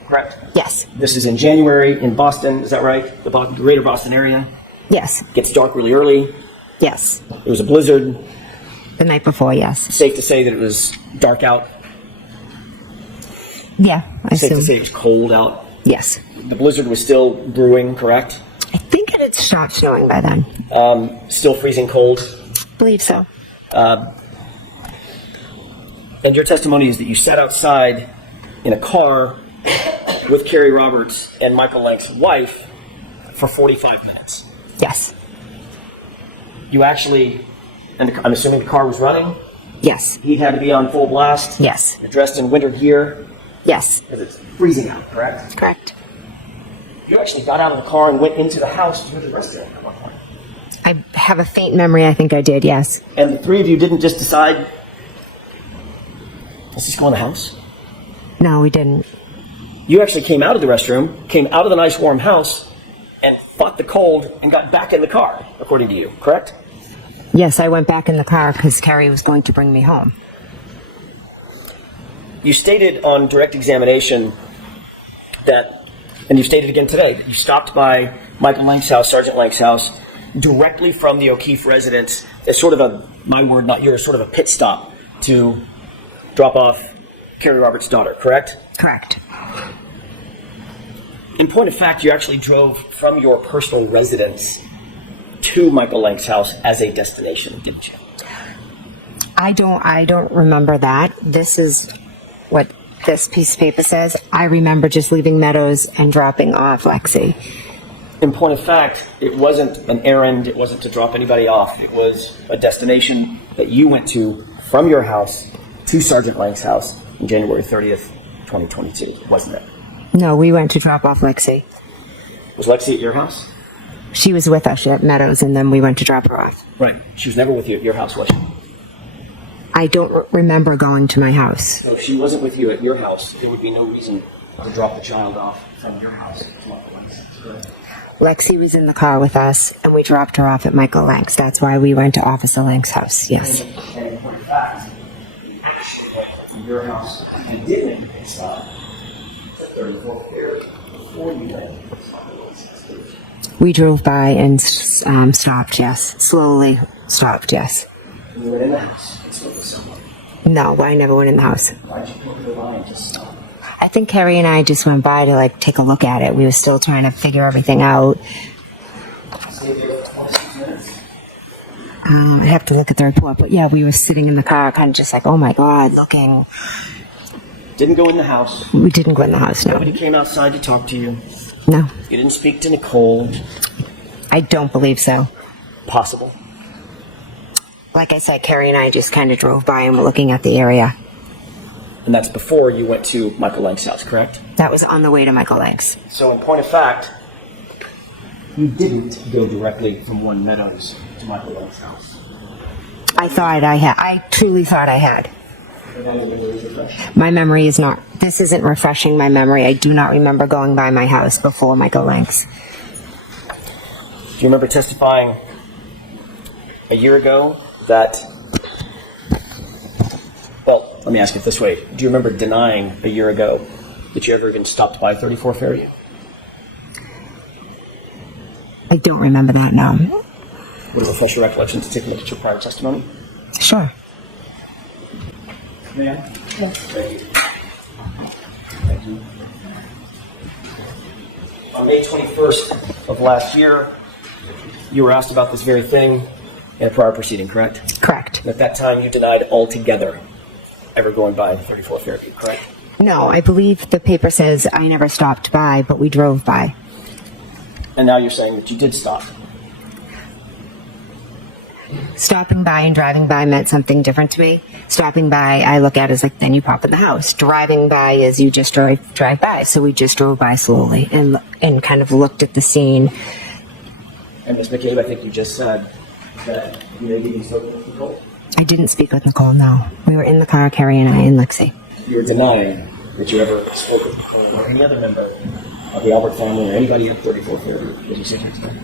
correct? Yes. This is in January in Boston, is that right? The greater Boston area. Yes. Gets dark really early. Yes. It was a blizzard. The night before. Yes. Safe to say that it was dark out. Yeah, I Safe to assume. say it was cold out. Yes. The blizzard was still brewing, correct? I think it had stopped snowing by then. Still freezing cold. Believe so. And your testimony is that you sat outside in a car with Carrie Roberts and Michael Lank's wife for 45 minutes. Yes. You actually, and I'm assuming the car was running? Yes. He had to be on full blast? Yes. You're dressed in winter gear? Yes. Because it's freezing out, correct? Correct. You actually got out of the car and went into the house to the restaurant at one point. I have a faint memory. I think I did. Yes. And the three of you didn't just decide, let's just go in the house? No, we didn't. You actually came out of the restroom, came out of the nice warm house, and fought the cold and got back in the car, according to you, correct? Yes, I went back in the car because Carrie was going to bring me home. You stated on direct examination that, and you stated again today, that you stopped by Michael Lank's house, Sergeant Lank's house, directly from the O'Keefe residence as sort of a, my word, not yours, sort of a pit stop to drop off Carrie Roberts' daughter, correct? Correct. In point of fact, you actually drove from your personal residence to Michael Lank's house as a destination, didn't you? I don't remember that. This is what this piece of paper says. I remember just leaving Meadows and dropping off Lexi. In point of fact, it wasn't an errand, it wasn't to drop anybody off. It was a destination that you went to from your house to Sergeant Lank's house on January 30th, 2022, wasn't it? No, we went to drop off Lexi. Was Lexi at your house? She was with us at Meadows, and then we went to drop her off. Right. She was never with you at your house, was she? I don't remember going to my house. So if she wasn't with you at your house, there would be no reason to drop the child off from your house to Michael Lank's. Correct? Lexi was in the car with us, and we dropped her off at Michael Lank's. That's why we went to Officer Lank's house, yes. And in point of fact, you actually went from your house and did make a pit stop to 34th Fair before you went to Michael Lank's house. We drove by and stopped, yes. Slowly stopped, yes. You went in the house and spoke to someone. No, I never went in the house. Why'd you go by and just stop? I think Carrie and I just went by to take a look at it. We were still trying to figure everything out. Stay there for 26 minutes. I have to look at the report, but yeah, we were sitting in the car, kind of just oh my God, looking. Didn't go in the house. We didn't go in the house, no. Nobody came outside to talk to you. No, You didn't speak to Nicole. I don't believe so. Possible. Like I said, Carrie and I just kind of drove by and were looking at the area. And that's before you went to Michael Lang's house, correct? That was on the way to Michael Lang's. So in point of fact, you didn't go directly from One Meadows to Michael Lang's house. I thought I had. I truly thought I had. My memory is not. This isn't refreshing my memory. I do not remember going by my house before Michael Lang's. Do you remember testifying a year ago that, well, let me ask it this way. Do you remember denying a year ago that you ever even stopped by 34 Fairview? I don't remember that now. Would it refresh your recollection to take a look at your prior testimony? Sure. Ma'am? Yes. Thank you. Thank you. On May 21st of last year, you were asked about this very thing in a prior proceeding, correct? Correct. And at that time, you denied altogether ever going by 34 Fairview, correct? No, I believe the paper says I never stopped by, but we drove by. And now you're saying that you did stop. Stopping by and driving by meant something different to me. Stopping by, I look at as like, then you pop in the house. Driving by is you just drive by. So we just drove by slowly and kind of looked at the scene. And Ms. McCabe, I think you just said that you maybe you spoke with Nicole. I didn't speak with Nicole, no. We were in the car, Carrie and I, and Lexi. You were denying that you ever spoke with Nicole or any other member of the Albert family or anybody at 34 Fairview as you sit here today.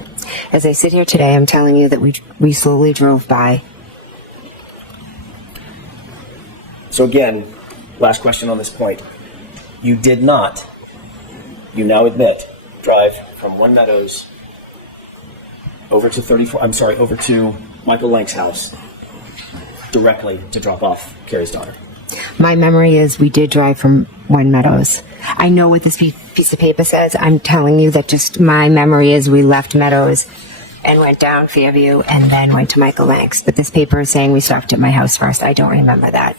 As I sit here today, I'm telling you that we slowly drove by. So again, last question on this point. You did not, you now admit, drive from One Meadows over to Michael Lang's house directly to drop off Carrie's daughter. My memory is we did drive from One Meadows. I know what this piece of paper says. I'm telling you that just my memory is we left Meadows and went down Fairview and then went to Michael Lang's. But this paper is saying we stopped at my house first. I don't remember that.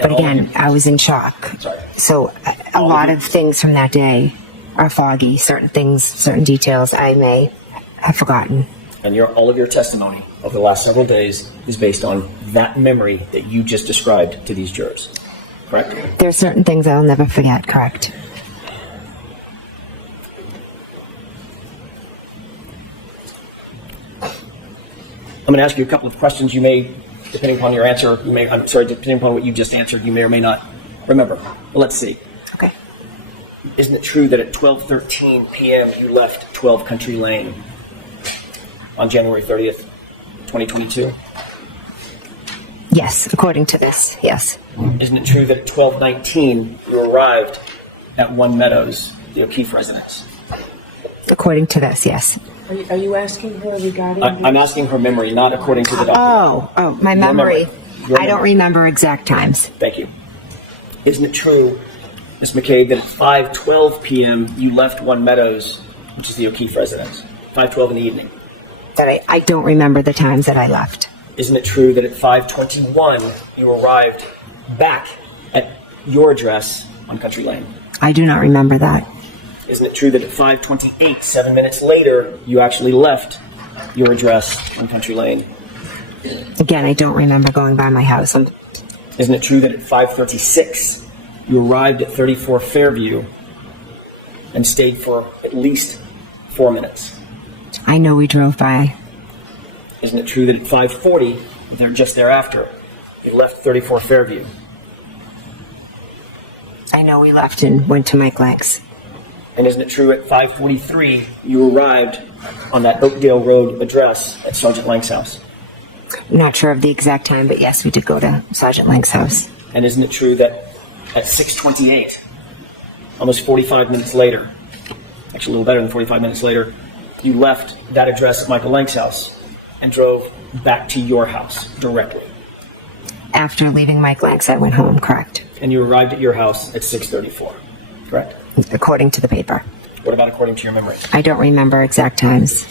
But again, I was in shock. Sorry. So a lot of things from that day are foggy. Certain things, certain details I may have forgotten. And all of your testimony over the last several days is based on that memory that you just described to these jurors, correct? There are certain things I'll never forget, correct? I'm going to ask you a couple of questions you may, depending upon your answer, depending upon what you just answered, you may or may not remember. Well, let's see. Okay. Isn't it true that at 12:13 p.m. you left 12 Country Lane on January 30th, 2022? Yes, according to this, yes. Isn't it true that at 12:19 you arrived at One Meadows, the O'Keefe residence? According to this, yes. Are you asking her regarding? I'm asking her memory, not according to the document. Oh, my memory. Your I don't memory. remember exact times. Thank you. Isn't it true, Ms. McCabe, that at 5:12 p.m. you left One Meadows, which is the O'Keefe residence, 5:12 in the evening? But I don't remember the times that I left. Isn't it true that at 5:21 you arrived back at your address on Country Lane? I do not remember that. Isn't it true that at 5:28, 7 minutes later, you actually left your address on Country Lane? Again, I don't remember going by my house. Isn't it true that at 5:36 you arrived at 34 Fairview and stayed for at least 4 minutes? I know we drove by. Isn't it true that at 5:40, just thereafter, you left 34 Fairview? I know we left and went to Mike Lang's. And isn't it true at 5:43 you arrived on that Oakdale Road address at Sergeant Lang's house? Not sure of the exact time, but yes, we did go to Sergeant Lang's house. And isn't it true that at 6:28, almost 45 minutes later, actually a little better than 45 minutes later, you left that address at Michael Lang's house and drove back to your house directly? After leaving Mike Lang's, I went home, correct? And you arrived at your house at 6:34, correct? According to the paper. What about according to your memory? I don't remember exact times.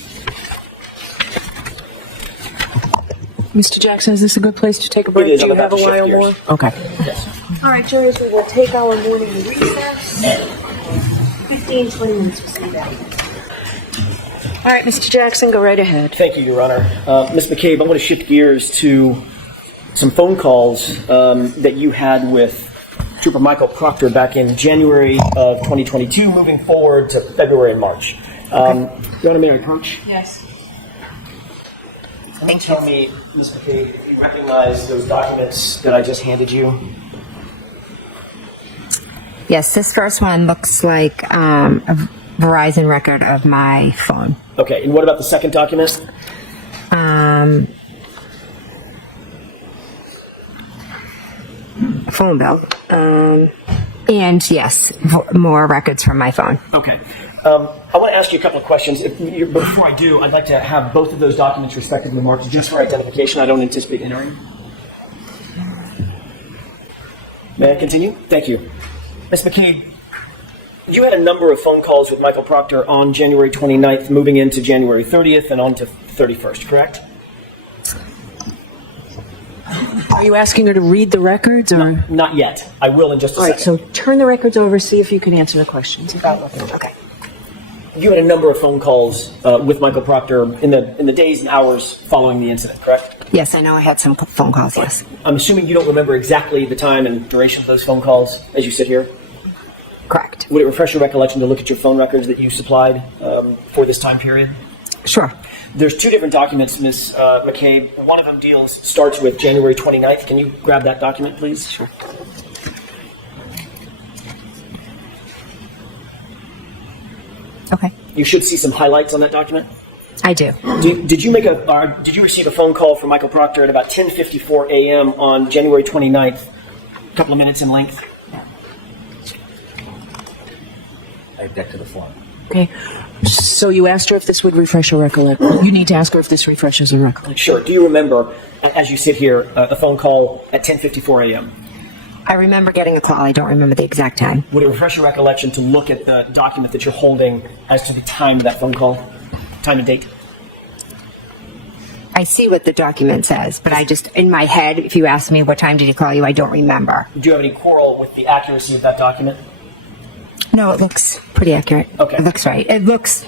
Mr. Jackson, is this a good place to take a break? It is. Do I'm you about have a to shift while gears. more? Okay. Yes. All right, jurors, we will take our morning recess. 15, 20 minutes, we'll see you back. All right, Mr. Jackson, go right ahead. Thank you, Your Honor. Ms. McCabe, I want to shift gears to some phone calls that you had with Trooper Michael Proctor back in January of 2022, moving forward to February and March. You want to marry Coach? Yes. Can you tell me, Ms. McCabe, if you recognize those documents that I just handed you? Yes, this first one looks like a Verizon record of my phone. Okay, and what about the second document? Phone bill. And yes, more records from my phone. Okay. I want to ask you a couple of questions. But before I do, I'd like to have both of those documents respectively marked just for identification. I don't anticipate entering. May I continue? Thank you. Ms. McCabe, you had a number of phone calls with Michael Proctor on January 29th, moving into January 30th and on to 31st, correct? Are you asking her to read the records, or? Not yet. I will in just a All right, second. so turn the records over, see if you can answer the questions. Okay. You had a number of phone calls with Michael Proctor in the days and hours following the incident, correct? Yes, I know I had some phone calls, yes. I'm assuming you don't remember exactly the time and duration of those phone calls as you sit here? Correct. Would it refresh your recollection to look at your phone records that you supplied for this time period? Sure. There's two different documents, Ms. McCabe. One of them starts with January 29th. Can you grab that document, please? Sure. Okay. You should see some highlights on that document. I do. Did you receive a phone call from Michael Proctor at about 10:54 a.m. on January 29th, a couple of minutes in length? I object to the form. Okay. So you asked her if this would refresh her recollection. You need to ask her if this refreshes her recollection. Sure. Do you remember, as you sit here, the phone call at 10:54 a.m.? I remember getting a call. I don't remember the exact time. Would it refresh your recollection to look at the document that you're holding as to the time of that phone call? Time and date? I see what the document says, but I just, in my head, if you ask me what time did he call you, I don't remember. Do you have any quarrel with the accuracy of that document? No, it looks pretty accurate. Okay. It looks right. It looks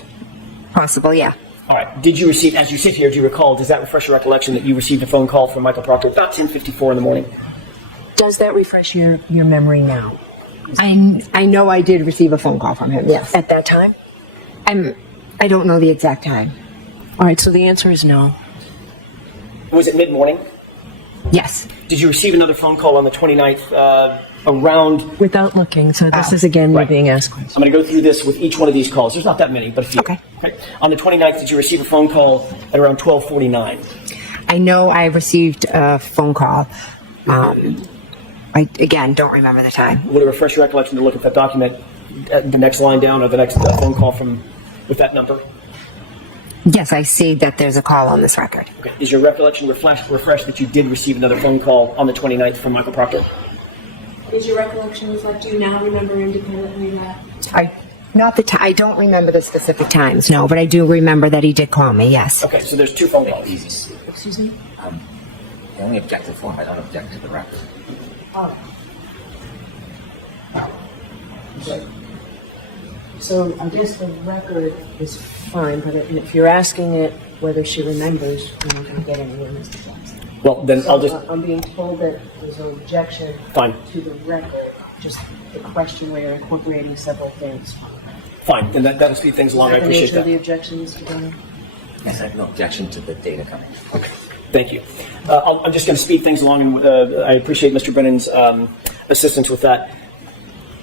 possible, yeah. All right. Did you receive, as you sit here, do you recall, does that refresh your recollection that you received a phone call from Michael Proctor about 10:54 in the morning? Does that refresh your memory now? I know I did receive a phone call from him, yes. At that time? I don't know the exact time. All right, so the answer is no. Was it mid-morning? Yes. Did you receive another phone call on the 29th around... Without looking, so this is again Right. you're being asked questions. I'm going to go through this with each one of these calls. There's not that many, but a few. Okay. On the 29th, did you receive a phone call at around 12:49? I know I received a phone call. I, again, don't remember the time. Would it refresh your recollection to look at that document, the next line down, or the next phone call with that number? Yes, I see that there's a call on this record. Okay. Is your recollection refreshed that you did receive another phone call on the 29th from Michael Proctor? Is your recollection reflect? Do you now remember independently that? I don't remember the specific times, no, but I do remember that he did call me, yes. Okay, so there's two phone calls. Excuse me? I only object to the form. I don't object to the record. So I guess the record is fine, but if you're asking it whether she remembers, you're not going to get anywhere, Mr. Jackson. Well, then I'll just... I'm being told that there's an objection Fine. to the record, just the question where you're incorporating several things. Fine, then that'll speed things along. I The appreciate nature of the that. objection, Mr. Dunn? Yes, I have no objection to the data coming. Okay, thank you. I'm just going to speed things along, and I appreciate Mr. Brennan's assistance with that.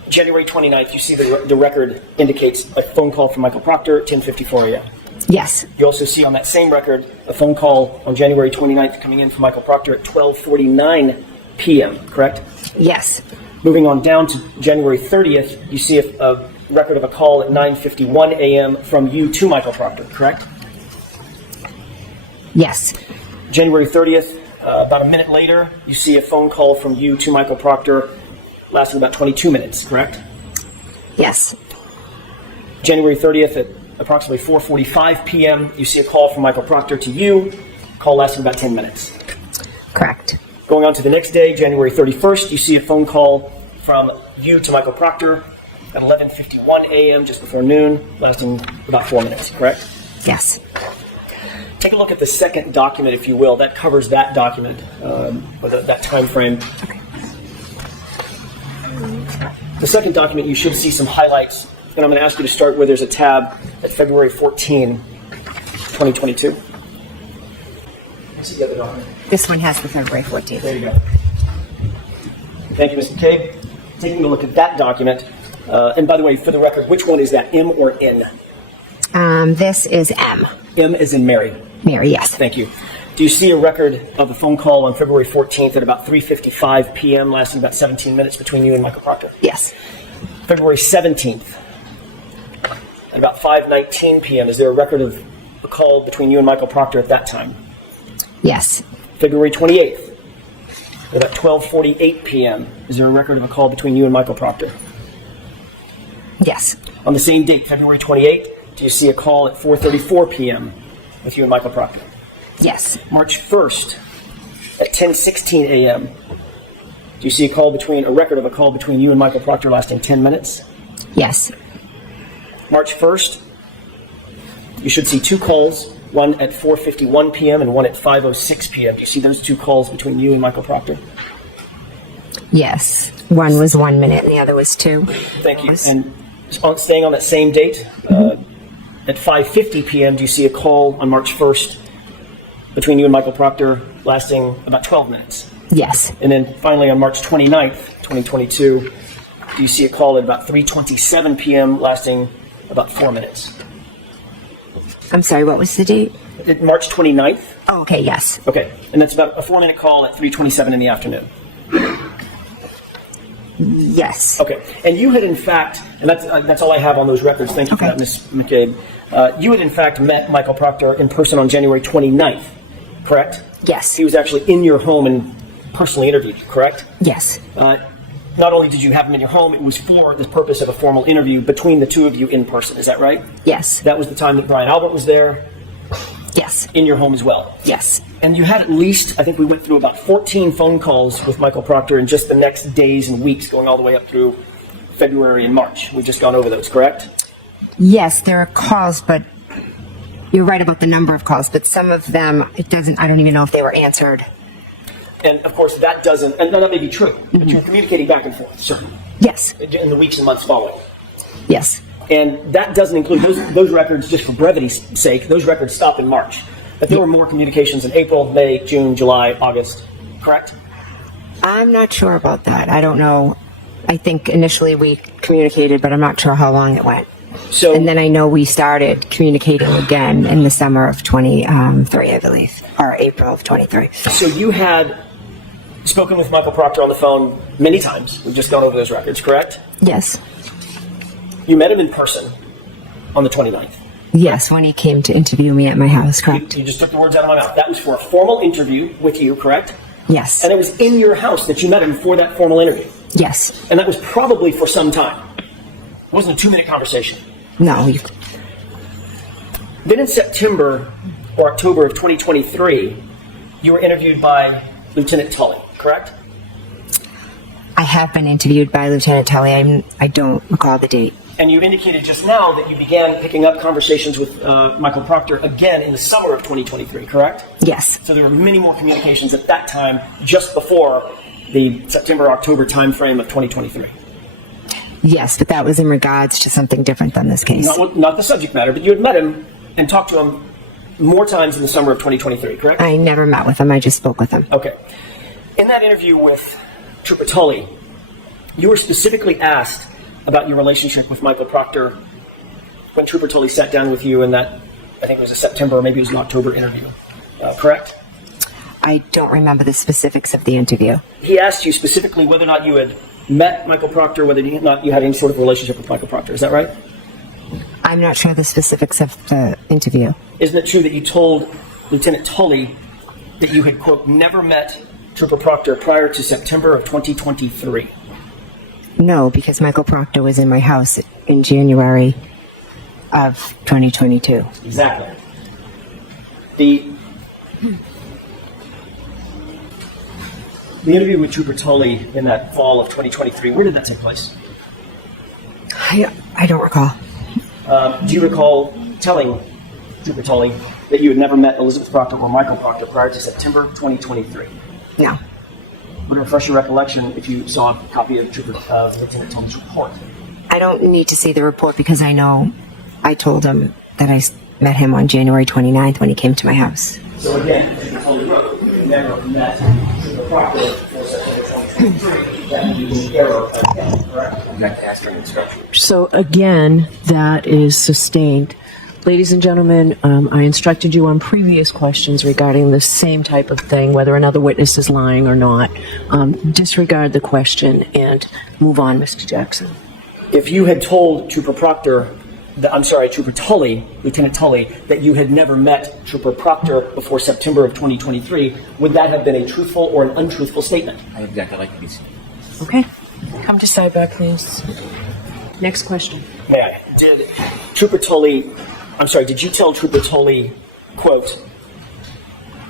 January 29th, you see the record indicates a phone call from Michael Proctor, 10:54 a.m. Yes, You also see on that same record a phone call on January 29th coming in from Michael Proctor at 12:49 p.m., correct? yes, Moving on down to January 30th, you see a record of a call at 9:51 a.m. from you to Michael Proctor, correct? yes, January 30th, about a minute later, you see a phone call from you to Michael Proctor lasting about 22 minutes, correct? yes, January 30th at approximately 4:45 p.m., you see a call from Michael Proctor to you, call lasting about 10 minutes. correct. Going on to the next day, January 31st, you see a phone call from you to Michael Proctor at 11:51 a.m., just before noon, lasting about 4 minutes, correct? Yes. Take a look at the second document, if you will. That covers that document, or that time frame. The second document, you should see some highlights, and I'm going to ask you to start where there's a tab at February 14, 2022. Let's see the other document. This one has the February 14th. There you go. Thank you, Ms. McCabe. Taking a look at that document, and by the way, for the record, which one is that, M or N? This is M. M as in Mary. Mary, yes. Thank you. Do you see a record of a phone call on February 14th at about 3:55 p.m., lasting about 17 minutes between you and Michael Proctor? Yes. February 17th at about 5:19 p.m., is there a record of a call between you and Michael Proctor at that time? Yes. February 28th at about 12:48 p.m., is there a record of a call between you and Michael Proctor? Yes. On the same date, February 28th, do you see a call at 4:34 p.m. with you and Michael Proctor? Yes. March 1st at 10:16 a.m. Do you see a record of a call between you and Michael Proctor lasting 10 minutes? Yes. March 1st, you should see two calls, one at 4:51 p.m. and one at 5:06 p.m. Do you see those two calls between you and Michael Proctor? Yes. One was 1 minute and the other was 2. Thank you. Yes. And staying on that same date, at 5:50 p.m., do you see a call on March 1st between you and Michael Proctor lasting about 12 minutes? Yes. And then finally on March 29th, 2022, do you see a call at about 3:27 p.m. lasting about 4 minutes? I'm sorry, what was the date? March 29th? Oh, okay, yes. Okay, and that's about a 4-minute call at 3:27 in the afternoon. Yes. Okay, and you had in fact, and that's all I have on those records. Thank you for Okay. that, Ms. McCabe. You had in fact met Michael Proctor in person on January 29th, correct? Yes. He was actually in your home and personally interviewed you, correct? Yes. Not only did you have him in your home, it was for the purpose of a formal interview between the two of you in person. Is that right? Yes. That was the time that Brian Albert was there Yes. in your home as well. Yes. And you had at least, I think we went through about 14 phone calls with Michael Proctor in just the next days and weeks, going all the way up through February and March. We've just gone over those, correct? Yes, there are calls, but you're right about the number of calls, but some of them, I don't even know if they were answered. And of course, that doesn't, and that may be true, but you're communicating back and forth, certainly, Yes. in the weeks and months following. Yes. And that doesn't include those records, just for brevity's sake, those records stop in March. But there were more communications in April, May, June, July, August, correct? I'm not sure about that. I don't know. I think initially we communicated, but I'm not sure how long it went. So, And then I know we started communicating again in the summer of 23, I believe, or April of 23. so you had spoken with Michael Proctor on the phone many times. We've just gone over those records, correct? Yes. You met him in person on the 29th. Yes, when he came to interview me at my house, correct? You just took the words out of my mouth. That was for a formal interview with you, correct? Yes. And it was in your house that you met him for that formal interview. Yes. And that was probably for some time. It wasn't a 2-minute conversation. No. Then in September or October of 2023, you were interviewed by Lieutenant Tully, correct? I have been interviewed by Lieutenant Tully. I don't recall the date. And you indicated just now that you began picking up conversations with Michael Proctor again in the summer of 2023, correct? Yes. So there were many more communications at that time, just before the September-October timeframe of 2023. Yes, but that was in regards to something different than this case. Not the subject matter, but you had met him and talked to him more times in the summer of 2023, correct? I never met with him. I just spoke with him. Okay. In that interview with Trooper Tully, you were specifically asked about your relationship with Michael Proctor when Trooper Tully sat down with you in that, I think it was a September or maybe it was an October interview, correct? I don't remember the specifics of the interview. He asked you specifically whether or not you had met Michael Proctor, whether or not you had any sort of relationship with Michael Proctor. Is that right? I'm not sure the specifics of the interview. Isn't it true that you told Lieutenant Tully that you had, quote, never met Trooper Proctor prior to September of 2023? No, because Michael Proctor was in my house in January of 2022. Exactly. The interview with Trooper Tully in that fall of 2023, where did that take place? I don't recall. Do you recall telling Trooper Tully that you had never met Elizabeth Proctor or Michael Proctor prior to September 2023? No. would refresh your recollection if you saw a copy of Lieutenant Tully's report. I don't need to see the report because I know I told him that I met him on January 29th when he came to my house. So again, as you fully wrote, you never met the proctor for September 2023. That would be an error again, correct? Object to answering instruction. So again, that is sustained. Ladies and gentlemen, I instructed you on previous questions regarding the same type of thing, whether another witness is lying or not. Disregard the question and move on, Mr. Jackson. If you had told Trooper Tully, Lieutenant Tully, that you had never met Trooper Proctor before September of 2023, would that have been a truthful or an untruthful statement? I object. I'd like to be seen. Okay. Come to sidebar, please. Next question. May I? Did you tell Trooper Tully, quote,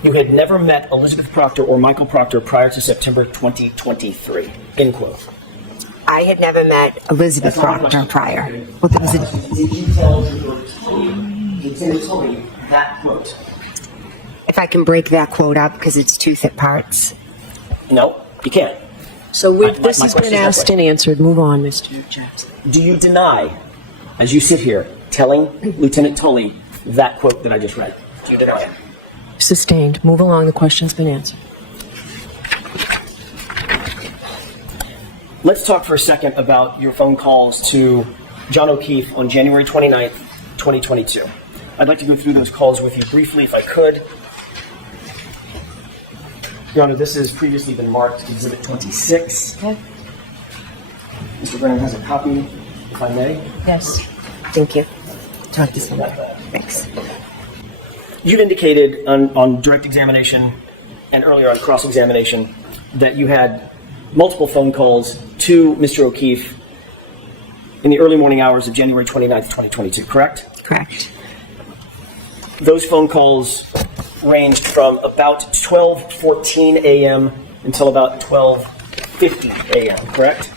you had never met Elizabeth Proctor or Michael Proctor prior to September 2023, end quote? I had never met Elizabeth That's not my Proctor question. prior. Well, there was a, Did you tell Trooper Tully, Lieutenant Tully, that quote? if I can break that quote up because it's two thick parts. No, you can't. So My this has question been is asked that and answered. Move on, Mr. Jackson. Do you deny, as you sit here, telling Lieutenant Tully that quote that I just read? Do you deny it? Sustained. Move along. The question's been answered. Let's talk for a second about your phone calls to John O'Keefe on January 29th, 2022. I'd like to go through those calls with you briefly, if I could. Your Honor, this has previously been marked Exhibit 26. Okay. Mr. Brennan has a copy, if I may. Yes. Thank you. Talk to someone. Thanks. You've indicated on direct examination and earlier on cross-examination that you had multiple phone calls to Mr. O'Keefe in the early morning hours of January 29th, 2022, correct? Correct. Those phone calls ranged from about 12:14 a.m. until about 12:50 a.m., correct?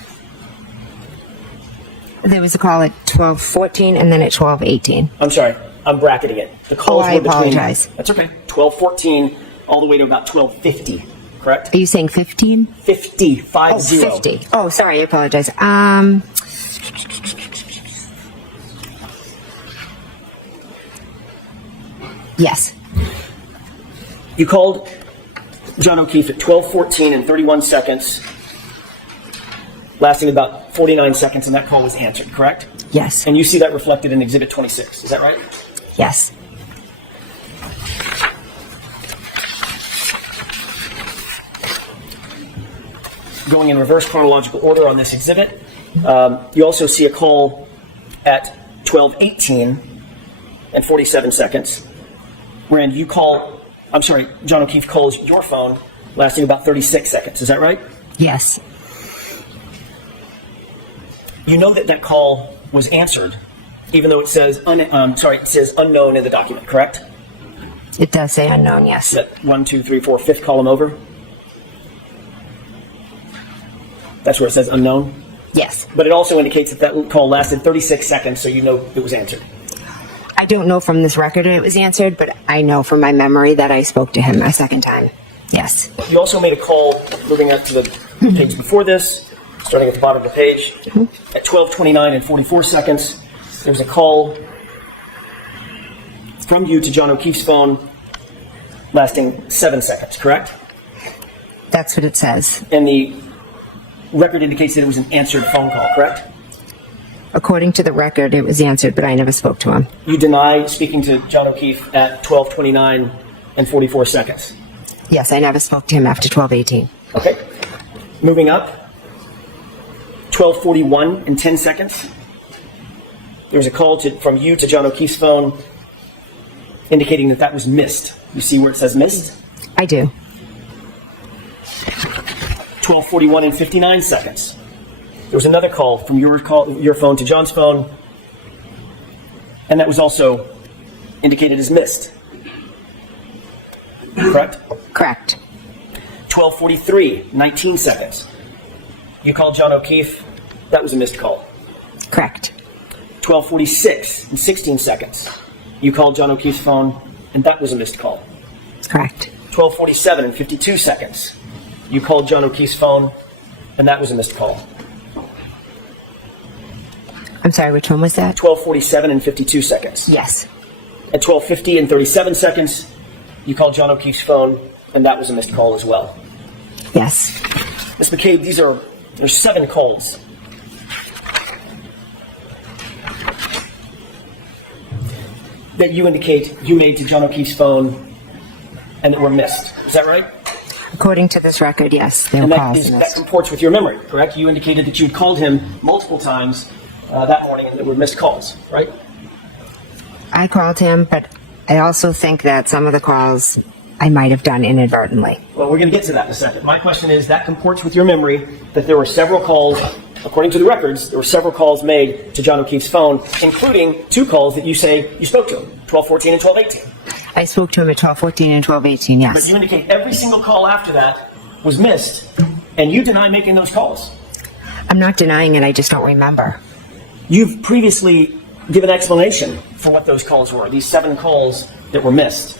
There was a call at 12:14 and then at 12:18. I'm sorry, I'm bracketing it. The calls I were between... apologize. That's okay. 12:14 all the way to about 12:50, correct? Are you saying 15? 50, 50. Oh, 50. Oh, sorry, I apologize. Yes. You called John O'Keefe at 12:14 and 31 seconds, lasting about 49 seconds, and that call was answered, correct? Yes. And you see that reflected in Exhibit 26, is that right? Yes. Going in reverse chronological order on this exhibit, you also see a call at 12:18 and 47 seconds, wherein John O'Keefe calls your phone, lasting about 36 seconds, is that right? Yes. You know that call was answered, even though it says unknown in the document, correct? It does say unknown, yes. That 1, 2, 3, 4, fifth column over. That's where it says unknown. Yes. But it also indicates that call lasted 36 seconds, so you know it was answered. I don't know from this record it was answered, but I know from my memory that I spoke to him a second time. Yes. You also made a call, moving up to the page before this, starting at the bottom of the page. At 12:29 and 44 seconds, there's a call from you to John O'Keefe's phone, lasting 7 seconds, correct? That's what it says. And the record indicates that it was an answered phone call, correct? According to the record, it was answered, but I never spoke to him. You deny speaking to John O'Keefe at 12:29 and 44 seconds. Yes, I never spoke to him after 12:18. Okay. Moving up, 12:41 and 10 seconds. There's a call from you to John O'Keefe's phone indicating that was missed. You see where it says missed? I do. 12:41 and 59 seconds. There was another call from your phone to John's phone, and that was also indicated as missed. Correct? Correct. 12:43, 19 seconds. You called John O'Keefe. That was a missed call. Correct. 12:46 and 16 seconds. You called John O'Keefe's phone, and that was a missed call. Correct. 12:47 and 52 seconds. you called John O'Keefe's phone, and that was a missed call. I'm sorry, which one was that? 12:47 and 52 seconds. Yes. At 12:50 and 37 seconds, you called John O'Keefe's phone, and that was a missed call as well. Yes. Ms. McCabe, there's 7 calls. That you indicate you made to John O'Keefe's phone and that were missed. Is that right? According to this record, yes, there And were that, calls that missed. comports with your memory, correct? You indicated that you'd called him multiple times that morning and there were missed calls, right? I called him, but I also think that some of the calls I might have done inadvertently. Well, we're going to get to that in a second. My question is, that comports with your memory that there were several calls, according to the records, there were several calls made to John O'Keefe's phone, including 2 calls that you say you spoke to him, 12:14 and 12:18. I spoke to him at 12:14 and 12:18, But yes. you indicate every single call after that was missed, and you deny making those calls. I'm not denying it, I just don't remember. You've previously given explanation for what those calls were, these 7 calls that were missed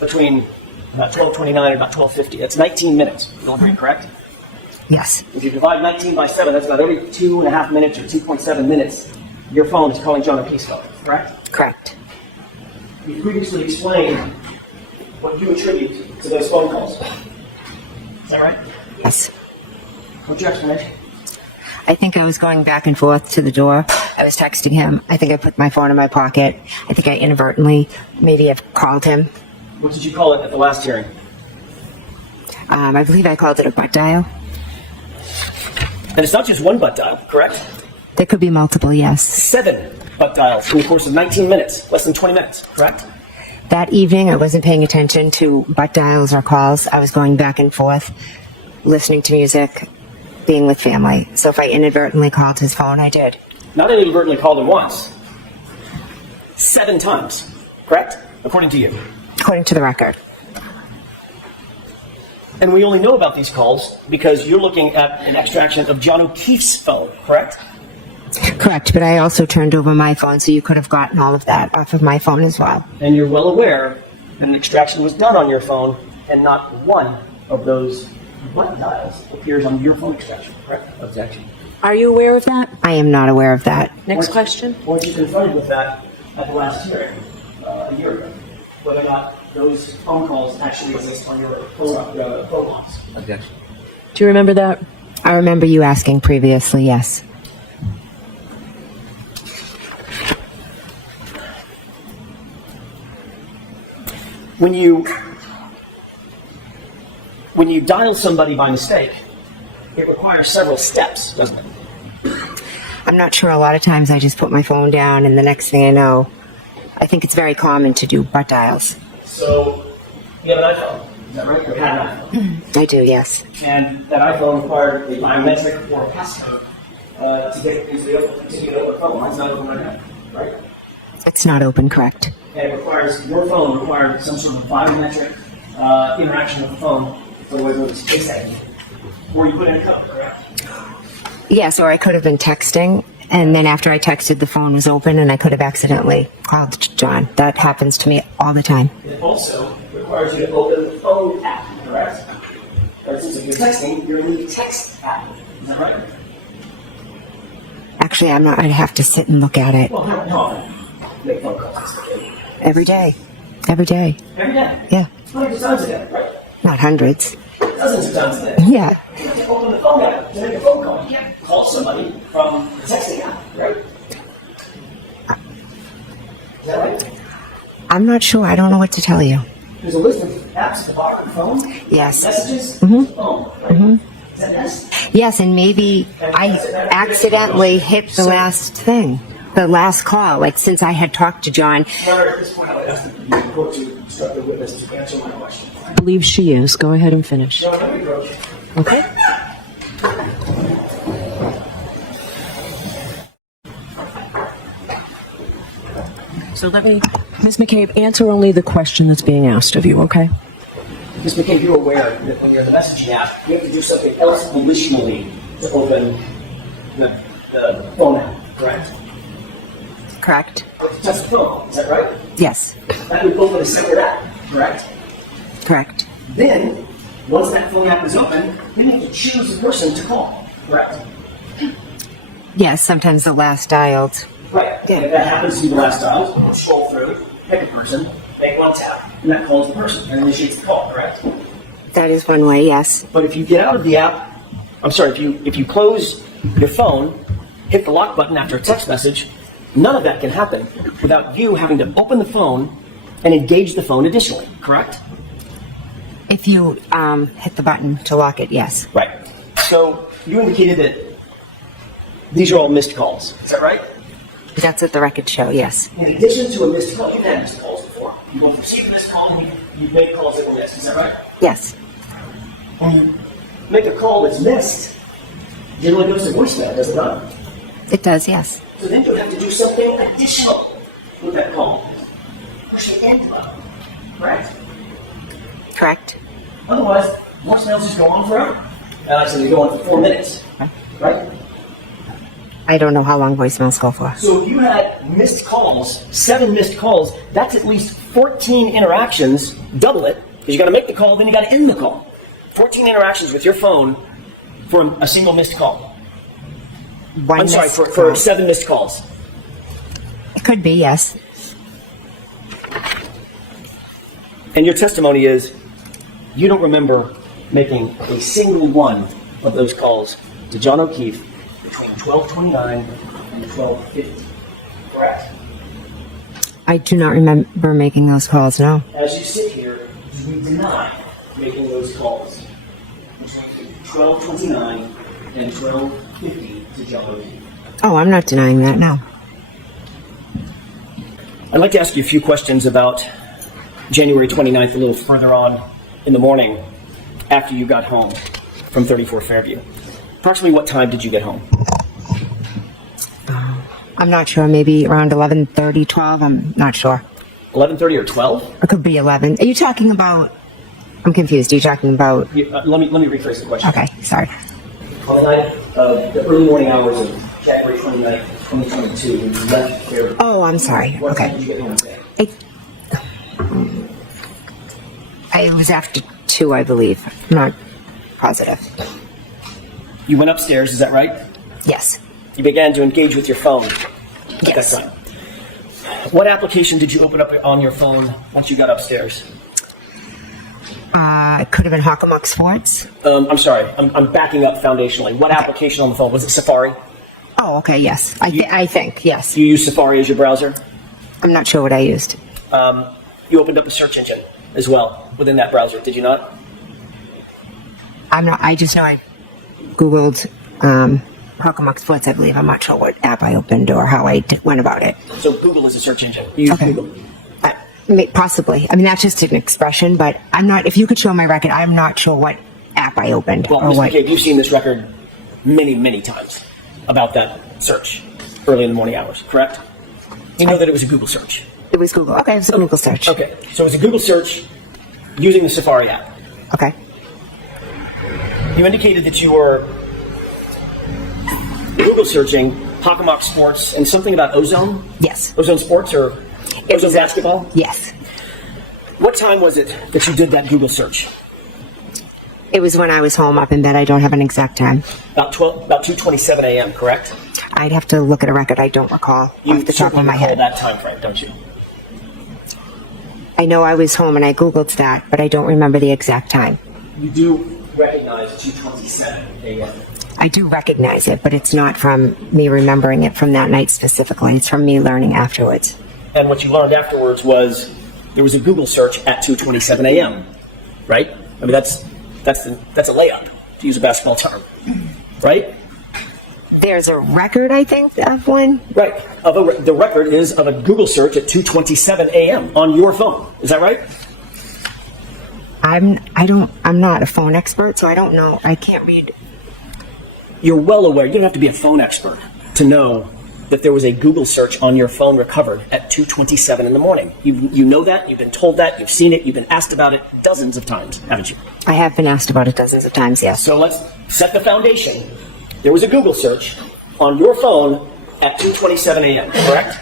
between about 12:29 and about 12:50. That's 19 minutes. You'll agree, correct? Yes. If you divide 19 by 7, that's about every 2.5 minutes or 2.7 minutes, your phone is calling John O'Keefe's phone, correct? Correct. You previously explained what you attribute to those phone calls. Is that right? Yes. What's your explanation? I think I was going back and forth to the door. I was texting him. I think I put my phone in my pocket. I think I inadvertently maybe have called him. What did you call it at the last hearing? I believe I called it a butt dial. And it's not just one butt dial, correct? There could be multiple, yes. 7 butt dials in the course of 19 minutes, less than 20 minutes, correct? That evening, I wasn't paying attention to butt dials or calls. I was going back and forth, listening to music, being with family. So if I inadvertently called his phone, I did. Not inadvertently called him once. 7 times, correct? According to you. According to the record. And we only know about these calls because you're looking at an extraction of John O'Keefe's phone, correct? Correct, but I also turned over my phone, so you could have gotten all of that off of my phone as well. And you're well aware that an extraction was done on your phone and not one of those butt dials appears on your phone extraction, correct? Objection. Are you aware of that? I am not aware of that. Next question. Weren't you confronted with that at the last hearing a year ago? Whether or not those phone calls actually exist on your phone logs? Objection. Do you remember that? I remember you asking previously, yes. When you dial somebody by mistake, it requires several steps, doesn't it? I'm not sure. A lot of times I just put my phone down, and the next thing I know, I think it's very common to do butt dials. So you have an iPhone, is that right? You had an iPhone. I do, yes. And that iPhone required a biometric or a passcode to get into the open phone. Mine's not open right now, right? It's not open, correct? And it requires, your phone required some sort of biometric interaction with the phone, for whether it's Face ID, or you put in a code, correct? Yes, or I could have been texting, and then after I texted, the phone was open, and I could have accidentally called John. That happens to me all the time. It also requires you to open the phone app, correct? For instance, if you're texting, you're in the text app. Is that right? Actually, I'm not. I'd have to sit and look at it Well, no. Make phone calls. every day. Every day. Every day. Yeah. Hundreds of times a day, right? Not hundreds. Dozens of times a day. Yeah. You have to open the phone app to make a phone call. You can't call somebody from the texting app, right? Is that right? I'm not sure. I don't know what to tell you. There's a list of apps at the bottom of the phone. Yes. Messages. Phone. Right? Is that nice? Yes, and maybe I accidentally hit the last thing, the last call. Like, since I had talked to John, At this point, I would ask that you approach to instruct the witness to answer my question. I believe she is. Go ahead and finish. No, let me approach. Okay. So let me, Ms. McCabe, answer only the question that's being asked of you, okay? Ms. McCabe, you're aware that when you're in the messaging app, you have to do something else volitionally to open the phone app, correct? correct? Touch the phone, is that right? Yes, That would open a separate app, correct? correct. Then Once that phone app is open, then you have to choose the person to call, correct? Yes, sometimes the last dialed. Right. Yeah. If that happens to be the last dial, scroll through, pick a person, make one tap, and that calls the person and initiates the call, correct? That is one way, yes. But if you get out of the app, I'm sorry, if you close your phone, hit the lock button after a text message, none of that can happen without you having to open the phone and engage the phone additionally, correct? If you hit the button to lock it, yes. Right. So you indicated that these are all missed calls. Is that right? That's what the records show, yes. In addition to a missed call, you've had missed calls before. You both received a missed call and you've made calls that were missed. Is that right? Yes. When you make a call that's missed, it generally goes to voicemail, does it not? It does, yes. So then you have to do something additional with that call. Push the end button. Correct? Correct. Otherwise, voicemails just go on forever. Actually, they go on for 4 minutes. Right? I don't know how long voicemails go for. So if you had missed calls, 7 missed calls, that's at least 14 interactions, double it, because you got to make the call, then you got to end the call. 14 interactions with your phone for a single missed call. One I'm sorry, missed for call. 7 missed calls. It could be, yes. And your testimony is you don't remember making a single one of those calls to John O'Keefe between 12:29 and 12:50. Correct? I do not remember making those calls, no. As you sit here, you deny making those calls between 12:29 and 12:50 to John O'Keefe. Oh, I'm not denying that, no. I'd like to ask you a few questions about January 29th, a little further on in the morning after you got home from 34 Fairview. Approximately what time did you get home? I'm not sure, maybe around 11:30, 12, I'm not sure. 11:30 or 12? It could be 11. Are you talking about, I'm confused, are you talking about, Let me rephrase the question. okay, sorry. On the night of the early morning hours of January 29th, 2022, when you left Fairview, Oh, I'm sorry, what time okay. did you get home today? It was after 2, I believe. I'm not positive. You went upstairs, is that right? Yes. You began to engage with your phone at Yes. that time. What application did you open up on your phone once you got upstairs? It could have been Hockomock Sports. I'm sorry, I'm backing up foundationally. What application on the phone? Was it Safari? Oh, okay, yes. I think, yes. You use Safari as your browser? I'm not sure what I used. You opened up a search engine as well within that browser, did you not? I just know I Googled Hockomock Sports, I believe. I'm not sure what app I opened or how I went about it. So Google is a search engine. You use Okay. Google. Possibly. I mean, that's just an expression, but I'm not, if you could show my record, I'm not sure what app I opened Well, or Ms. what. McCabe, you've seen this record many, many times about that search early in the morning hours, correct? You know that it was a Google search. It was Google. Okay, it was a Google search. Okay, so it was a Google search using the Safari app. Okay. You indicated that you were Google searching Hockomock Sports and something about Ozone? Yes. Ozone Sports or Ozone Basketball? Yes. What time was it that you did that Google search? It was when I was home up in bed. I don't have an exact time. About 2:27 a.m., correct? I'd have to look at a record. I don't recall You off the top of certainly my recall head. that time frame, don't you? I know I was home and I Googled that, but I don't remember the exact time. You do recognize 2:27 a.m. I do recognize it, but it's not from me remembering it from that night specifically. It's from me learning afterwards. And what you learned afterwards was there was a Google search at 2:27 a.m. Right? I mean that's a layup, to use a basketball term, right? There's a record, I think, of one. Right. The record is of a Google search at 2:27 a.m. on your phone. Is that right? I'm not a phone expert, so I don't know. I can't read. You're well aware. You don't have to be a phone expert to know that there was a Google search on your phone recovered at 2:27 in the morning. You know that. You've been told that. You've seen it. You've been asked about it dozens of times, haven't you? I have been asked about it dozens of times, yes. So let's set the foundation. There was a Google search on your phone at 2:27 a.m., correct?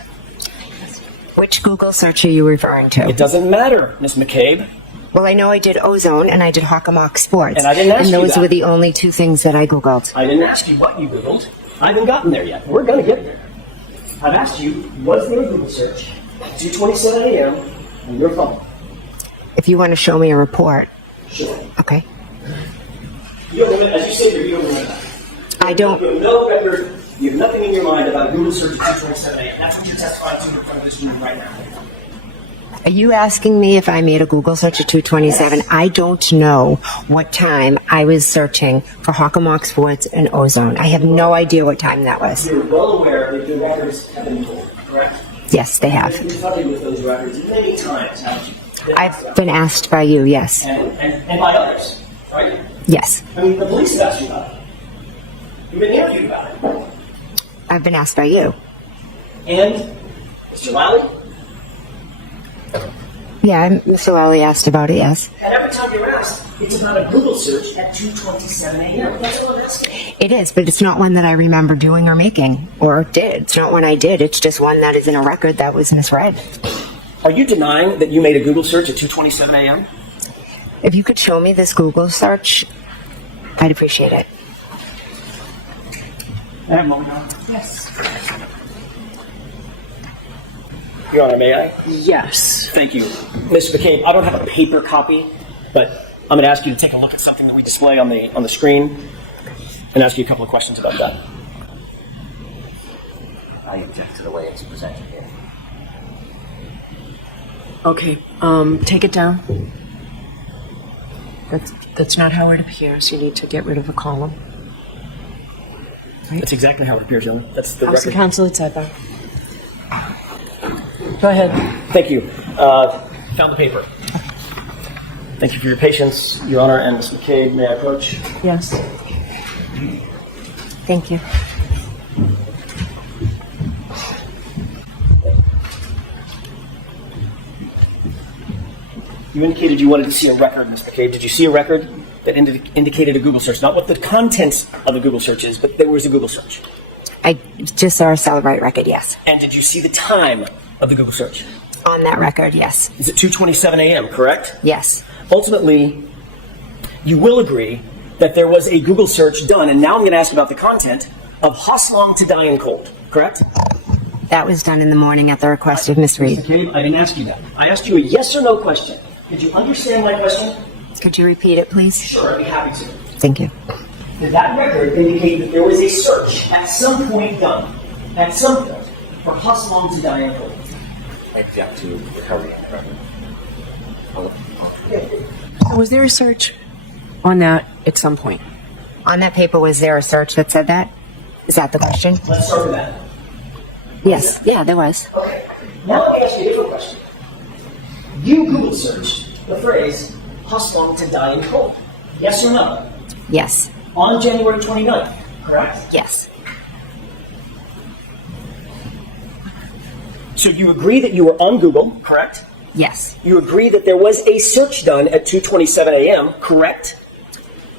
Which Google search are you referring to? It doesn't matter, Ms. McCabe. Well, I know I did Ozone and I did Hockomock Sports. And I didn't ask and you those that. were the only two things that I Googled. I didn't ask you what you Googled. I haven't gotten there yet. We're going to get there. I've asked you, was there a Google search at 2:27 a.m. on your phone? If you want to show me a report. Sure. Okay. You don't remember, as you said, you don't remember that. I don't. You have no record, you have nothing in your mind about a Google search at 2:27 a.m. That's what you're testifying to in front of this room right now. Are you asking me if I made a Google search at 2:27? I don't know what time I was searching for Hockomock Sports and Ozone. I have no idea what time that was. You're well aware that your records have been told, correct? Yes, they have. You've been with those records many times, haven't you? I've been asked by you, yes. And by others, right? Yes. I mean, the police have asked you about it. You've been interviewed about it. I've been asked by you. And Mr. Lally, Yeah, Mr. Lally asked about it, yes. and every time you're asked, it's about a Google search at 2:27 a.m. That's all I'm asking. It is, but it's not one that I remember doing or making, or did. It's not one I did. It's just one that is in a record that was misread. Are you denying that you made a Google search at 2:27 a.m.? If you could show me this Google search, I'd appreciate it. Yes. Your Honor, may I? Yes. Thank you. Ms. McCabe, I don't have a paper copy, but I'm going to ask you to take a look at something that we display on the screen and ask you a couple of questions about that. I object to the way it's presented here. Okay, take it down. That's not how it appears. You need to get rid of a column. That's exactly how it appears, Your Honor. That's the House of record. Counsel, it's sidebar. Go ahead. Thank you. Found the paper. Thank you for your patience, Your Honor, and Ms. McCabe. May I approach? Yes. Thank you. You indicated you wanted to see a record, Ms. McCabe. Did you see a record that indicated a Google search? Not what the contents of the Google search is, but there was a Google search. I just saw a Celebrate record, yes. And did you see the time of the Google search? On that record, yes. Is it 2:27 a.m., correct? Yes. Ultimately, you will agree that there was a Google search done, and now I'm going to ask about the content of Hoslong to Die in Cold, correct? That was done in the morning at the request of Miss Reed. McCabe, I didn't ask you that. I asked you a yes or no question. Did you understand my question? Could you repeat it, please? Sure, I'd be happy to. Thank you. Did that record indicate that there was a search at some point done, at some point, for Hoslong to Die in Cold? I object to recovery on the record. Was there a search on that at some point? On that paper, was there a search that said that? Is that the question? Let's start with that. Yes. Yeah, there was. Okay. Now let me ask you a different question. You Google searched the phrase Hoslong to Die in Cold. Yes or no? Yes. On January 29th, correct? Yes. So you agree that you were on Google, correct? Yes. You agree that there was a search done at 2:27 a.m., correct?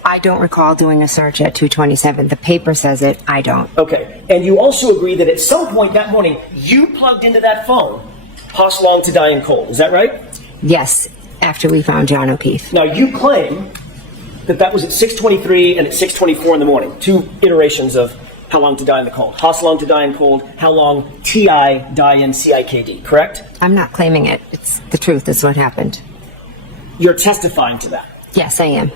I don't recall doing a search at 2:27. The paper says it. I don't. Okay. And you also agree that at some point that morning, you plugged into that phone Hoslong to Die in Cold. Is that right? Yes. After we found John O'Keefe. Now, you claim that that was at 6:23 and at 6:24 in the morning. Two iterations of How Long to Die in the Cold. Hoslong to Die in Cold. How Long T.I. Die in CIKD, correct? I'm not claiming it. It's the truth. It's what happened. You're testifying to that. Yes, I am.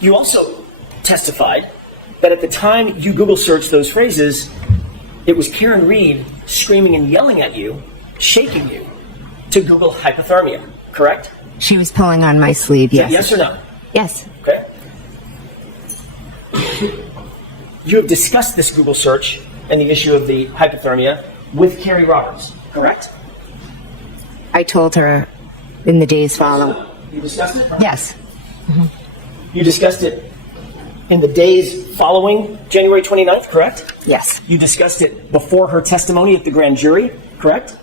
You also testified that at the time you Google searched those phrases, it was Karen Reed screaming and yelling at you, shaking you, to Google hypothermia, correct? She was pulling on my sleeve, yes. Yes or no? Yes. Okay. You have discussed this Google search and the issue of the hypothermia with Carrie Roberts, correct? I told her in the days following. You discussed it? Yes. You discussed it in the days following January 29th, correct? Yes. You discussed it before her testimony at the grand jury, correct?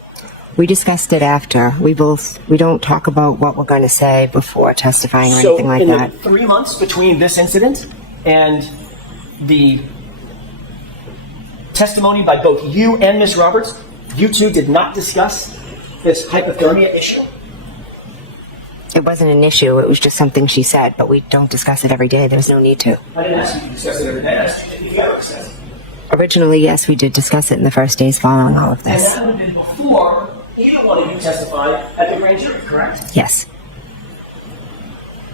We discussed it after. We don't talk about what we're going to say before testifying or anything like in that. the 3 months between this incident and the testimony by both you and Ms. Roberts, you two did not discuss this hypothermia issue? It wasn't an issue. It was just something she said, but we don't discuss it every day. There's no need to. I didn't ask you to discuss it every day. I asked you if you ever discuss it. Originally, yes, we did discuss it in the first days following all of And this. that would have been before either one of you testified at the grand jury, correct? Yes.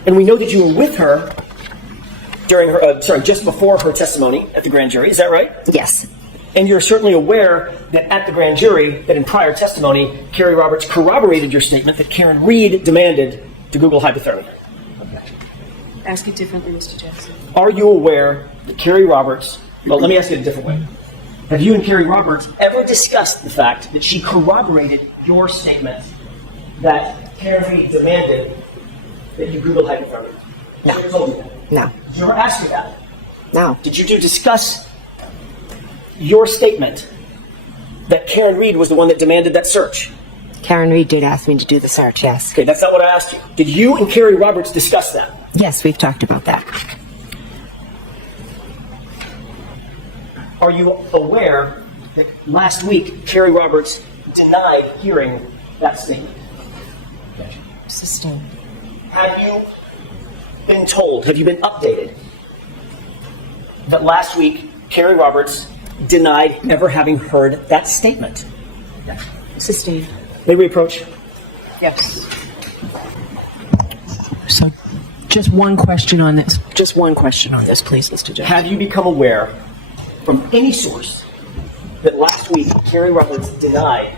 And we know that you were with her during her, just before her testimony at the grand jury. Is that right? Yes. And you're certainly aware that at the grand jury, that in prior testimony, Carrie Roberts corroborated your statement that Karen Reed demanded to Google hypothermia. Ask it differently, Mr. Jackson. Are you aware that Carrie Roberts, well, let me ask it a different way. Have you and Carrie Roberts ever discussed the fact that she corroborated your statement that Karen Reed demanded that you Google hypothermia? No. She ever told you that? No. Did you ever ask her that? No. Did you two discuss your statement that Karen Reed was the one that demanded that search? Karen Reed did ask me to do the search, yes. Okay, that's not what I asked you. Did you and Carrie Roberts discuss that? Yes, we've talked about that. Are you aware that last week Carrie Roberts denied hearing that statement? Sustained. Have you been told, have you been updated that last week Carrie Roberts denied ever having heard that statement? Sustained. May we approach? Yes. So, just one question on this. Just one question on this, please, Mr. Jackson. Have you become aware from any source that last week Carrie Roberts denied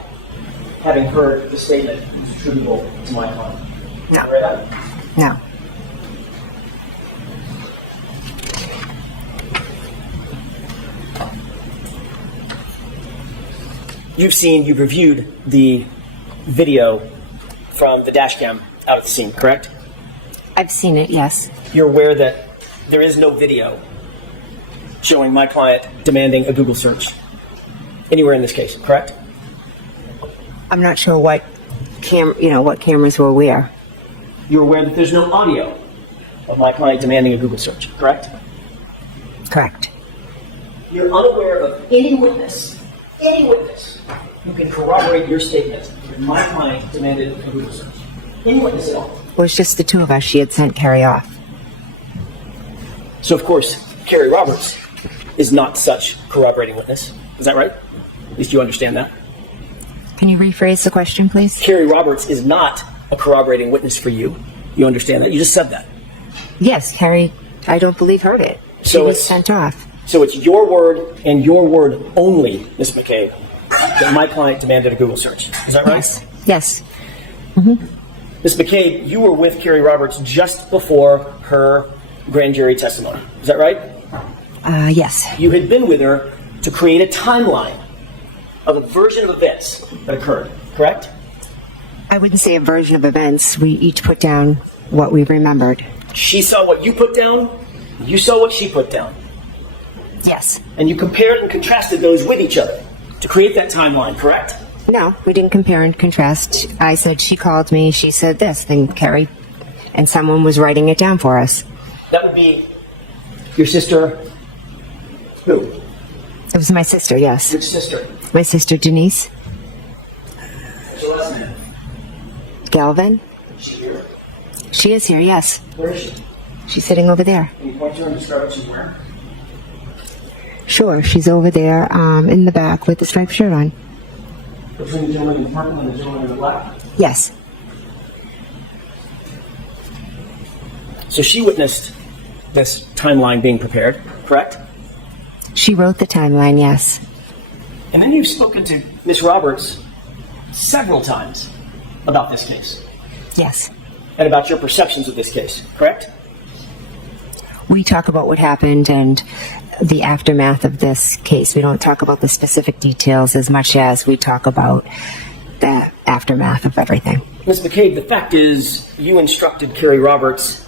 having heard the statement attributable to my client? No. Aware of that? No. You've reviewed the video from the dash cam out at the scene, correct? I've seen it, yes. You're aware that there is no video showing my client demanding a Google search anywhere in this case, correct? I'm not sure what what cameras were where. You're aware that there's no audio of my client demanding a Google search, correct? Correct. You're unaware of any witness who can corroborate your statement that my client demanded a Google search. Any witness at all. It was just the two of us. She had sent Carrie off. So, of course, Carrie Roberts is not such corroborating witness. Is that right? At least you understand that. Can you rephrase the question, please? Carrie Roberts is not a corroborating witness for you. You understand that? You just said that. Yes, Carrie, I don't believe heard it. She So was it's- sent off. So it's your word and your word only, Ms. McCabe, that my client demanded a Google search. Is that right? Yes. Yes. Ms. McCabe, you were with Carrie Roberts just before her grand jury testimony. Is that right? Yes. You had been with her to create a timeline of a version of events that occurred, correct? I wouldn't say a version of events. We each put down what we remembered. She saw what you put down, you saw what she put down, Yes. and you compared and contrasted those with each other to create that timeline, correct? No, we didn't compare and contrast. I said she called me, she said this, then Carrie, and someone was writing it down for us. That would be your sister, who? It was my sister, yes. Which sister? My sister Denise What's your last name? Galvin. Is she here? She is here, yes. Where is she? She's sitting over there. Can you point to her and describe what she's wearing? Sure, she's over there in the back with the striped shirt on. Between the gentleman in the purple and the gentleman in the black? Yes. So she witnessed this timeline being prepared, correct? She wrote the timeline, yes. And then you've spoken to Miss Roberts several times about this case Yes. and about your perceptions of this case, correct? We talk about what happened and the aftermath of this case. We don't talk about the specific details as much as we talk about the aftermath of everything. Ms. McCabe, the fact is you instructed Carrie Roberts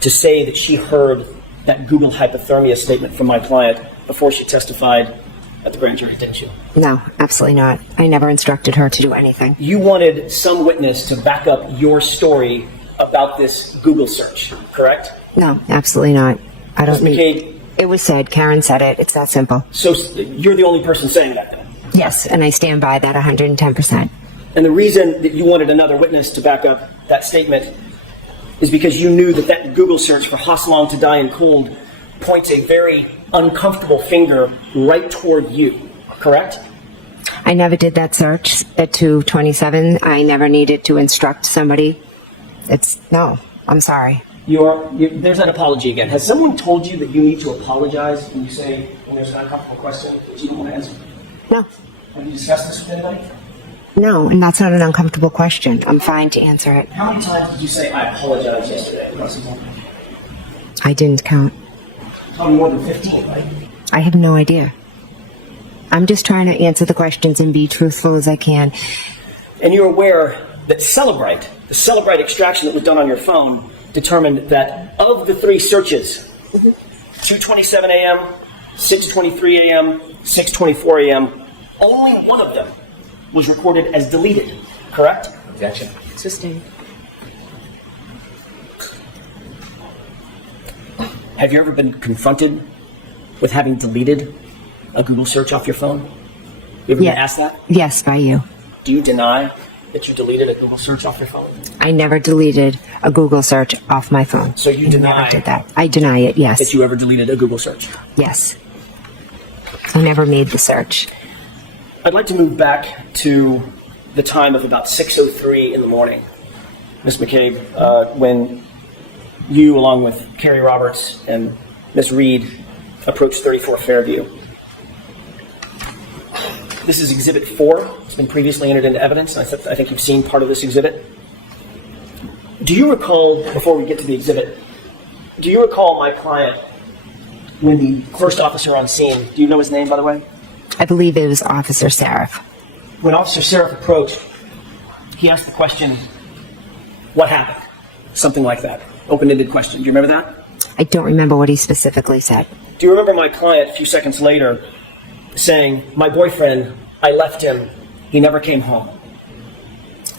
to say that she heard that Google hypothermia statement from my client before she testified at the grand jury, didn't you? No, absolutely not. I never instructed her to do anything. You wanted some witness to back up your story about this Google search, correct? No, absolutely not. I don't Ms. need... McCabe, It was said. Karen said it. It's that simple. so you're the only person saying that then? Yes, and I stand by that 110%. And the reason that you wanted another witness to back up that statement is because you knew that that Google search for Haslam to die in cold points a very uncomfortable finger right toward you, correct? I never did that search at 227. I never needed to instruct somebody. No, I'm sorry. There's that apology again. Has someone told you that you need to apologize when there's an uncomfortable question that you don't want to answer? No. Have you discussed this with anybody? No, and that's not an uncomfortable question. I'm fine to answer it. How many times did you say, I apologize yesterday? I didn't count. Probably more than 15, right? I have no idea. I'm just trying to answer the questions and be truthful as I can. And you're aware that the Celebrite extraction that was done on your phone determined that of the 3 searches, 2:27 a.m., 6:23 a.m., 6:24 a.m., only one of them was recorded as deleted, correct? Objection. Sustained. Have you ever been confronted with having deleted a Google search off your phone? You ever been asked that? Yes, by you. Do you deny that you deleted a Google search off your phone? I never deleted a Google search off my phone. So you I deny never did that. I deny it, yes. that you ever deleted a Google search? Yes. I never made the search. I'd like to move back to the time of about 6:03 in the morning, Ms. McCabe, when you, along with Carrie Roberts and Ms. Reed, approached 34 Fairview. This is Exhibit 4. It's been previously entered into evidence. I think you've seen part of this exhibit. Do you recall, before we get to the exhibit, do you recall my client when the first officer on scene, do you know his name, by the way? I believe it was Officer Seraph. When Officer Seraph approached, he asked the question, what happened? Something like that. Open-ended question. Do you remember that? I don't remember what he specifically said. Do you remember my client a few seconds later saying, my boyfriend, I left him, he never came home?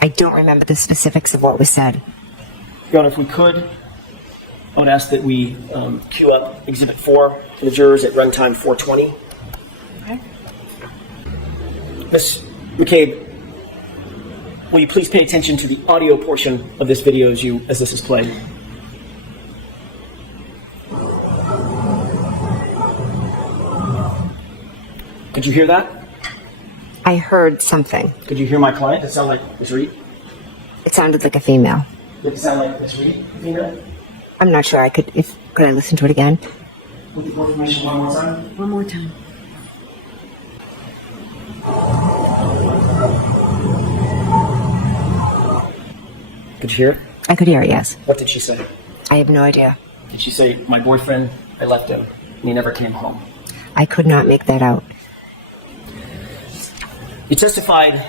I don't remember the specifics of what was said. Your Honor, if we could, I would ask that we queue up Exhibit 4 for the jurors at runtime 4:20. Okay. Ms. McCabe, will you please pay attention to the audio portion of this video as this is played? Did you hear that? I heard something. Could you hear my client? It sounded like Ms. Reed. It sounded like a female. Did it sound like Ms. Reed? Female? I'm not sure. Could I listen to it again? With the information one more time? One more time. Could you hear it? I could hear it, yes. What did she say? I have no idea. Did she say, my boyfriend, I left him, and he never came home? I could not make that out. You testified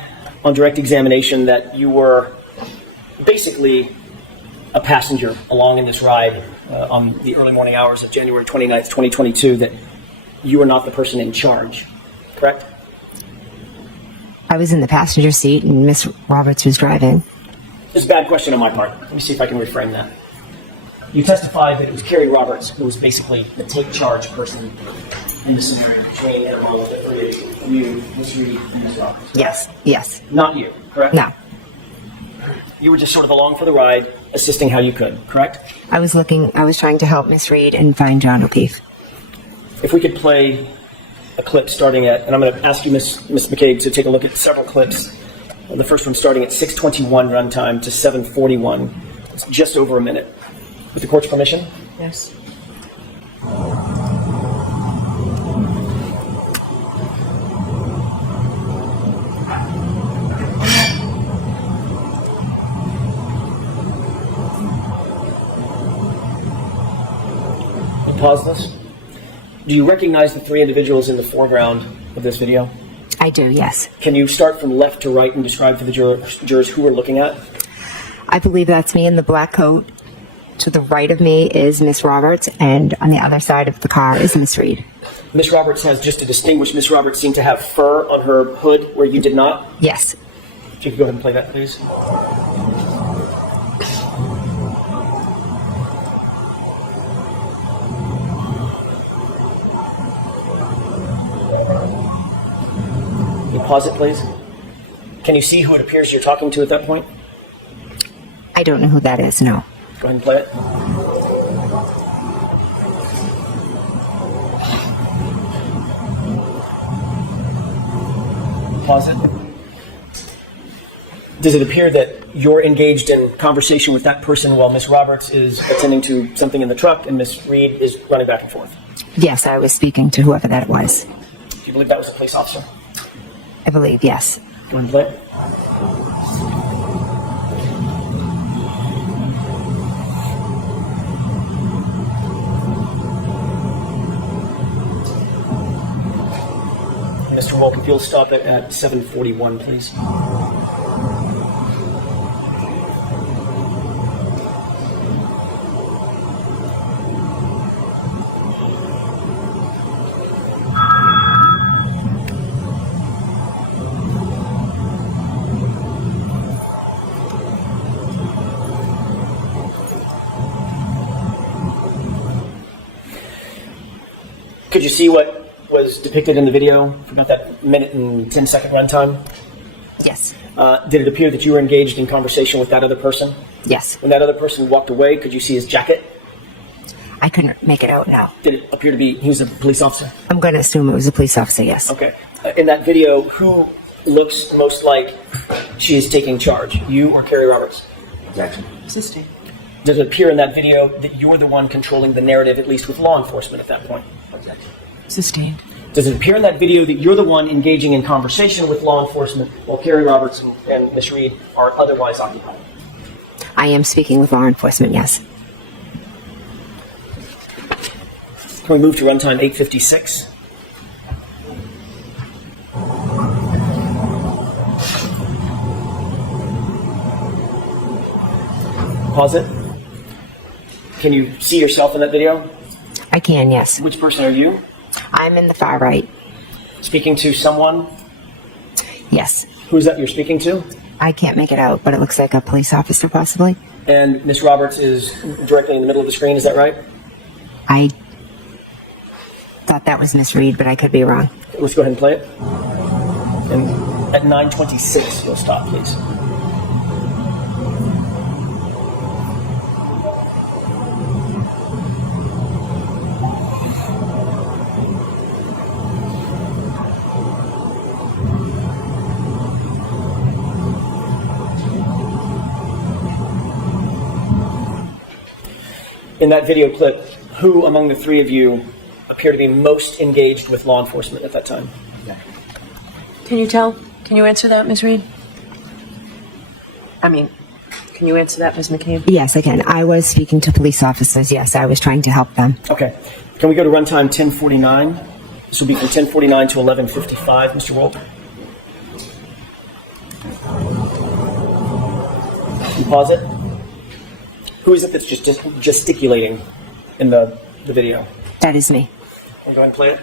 on direct examination that you were basically a passenger along in this ride on the early morning hours of January 29th, 2022, that you were not the person in charge, correct? I was in the passenger seat and Miss Roberts was driving. It's a bad question on my part. Let me see if I can reframe that. You testified that it was Carrie Roberts who was basically the take charge person in the scenario between and among the 3 of you, Ms. Reed, and Ms. Roberts. Yes. Not you, correct? No. You were just sort of along for the ride, assisting how you could, correct? I was trying to help Miss Reed and find John O'Keefe. If we could play a clip starting at, and I'm going to ask you, Ms. McCabe, to take a look at several clips. The first one starting at 6:21 runtime to 7:41. It's just over a minute. With the court's permission? Yes. Pause this. Do you recognize the 3 individuals in the foreground of this video? I do, yes. Can you start from left to right and describe for the jurors who we're looking at? I believe that's me in the black coat. To the right of me is Miss Roberts, and on the other side of the car is Miss Reed. Miss Roberts has, just to distinguish, Miss Roberts seemed to have fur on her hood where you did not. Yes. If you could go ahead and play that, please. Can you pause it, please? Can you see who it appears you're talking to at that point? I don't know who that is, no. Go ahead and play it. Pause it. Does it appear that you're engaged in conversation with that person while Miss Roberts is attending to something in the truck and Miss Reed is running back and forth? Yes, I was speaking to whoever that was. Do you believe that was a police officer? I believe, yes. Go ahead and play it. Mr. Wolk, if you'll stop it at 7:41, please. Could you see what was depicted in the video? Forgot that minute and 10-second runtime. Yes. Did it appear that you were engaged in conversation with that other person? Yes. When that other person walked away, could you see his jacket? I couldn't make it out now. Did it appear to be he was a police officer? I'm going to assume it was a police officer, yes. Okay. In that video, who looks most like she is taking charge? You or Carrie Roberts? Objection. Sustained. Does it appear in that video that you're the one controlling the narrative, at least with law enforcement at that point? Objection. Sustained. Does it appear in that video that you're the one engaging in conversation with law enforcement while Carrie Roberts and Miss Reed are otherwise occupied? I am speaking with law enforcement, yes. Can we move to runtime 8:56? Pause it. Can you see yourself in that video? I can, yes. Which person are you? I'm in the far right. Speaking to someone? Yes. Who is that you're speaking to? I can't make it out, but it looks like a police officer, possibly. And Miss Roberts is directly in the middle of the screen, is that right? I thought that was Miss Reed, but I could be wrong. Let's go ahead and play it. And at 9:26, you'll stop, please. In that video clip, who among the three of you appear to be most engaged with law enforcement at that time? Can you tell? Can you answer that, Ms. Reed? Can you answer that, Ms. McCabe? Yes, I can. I was speaking to police officers, yes. I was trying to help them. Okay. Can we go to runtime 10:49? This will be from 10:49 to 11:55, Mr. Wolk. Can you pause it? Who is it that's just gesticulating in the video? That is me. Can you go ahead and play it?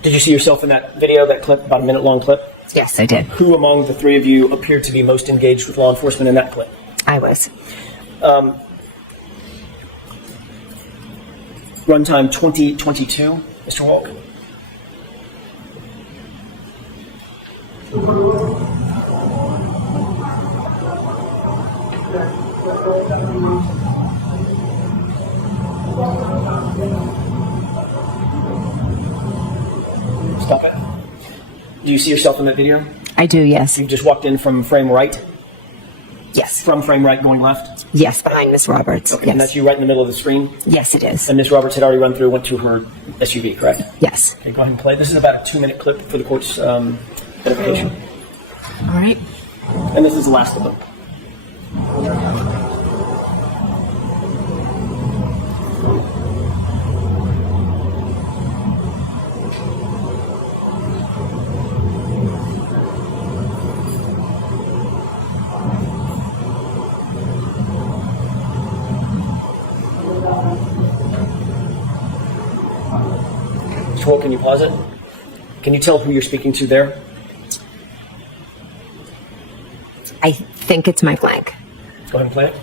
Did you see yourself in that video, that clip, about a minute-long clip? Yes, I did. Who among the three of you appeared to be most engaged with law enforcement in that clip? I was. Runtime 2022, Mr. Wolk. Stop it. Do you see yourself in that video? I do, yes. You just walked in from frame right? Yes. From frame right going left? Yes, behind Miss Roberts. Okay, and that's Yes. you right in the middle of the screen? Yes, it is. And Miss Roberts had already run through, went to her SUV, correct? Yes. Okay, go ahead and play. This is about a 2-minute clip for the court's edification. All right. And this is the last of them. Mr. Holt, can you pause it? Can you tell who you're speaking to there? I think it's Mike Blank. Go ahead and play it.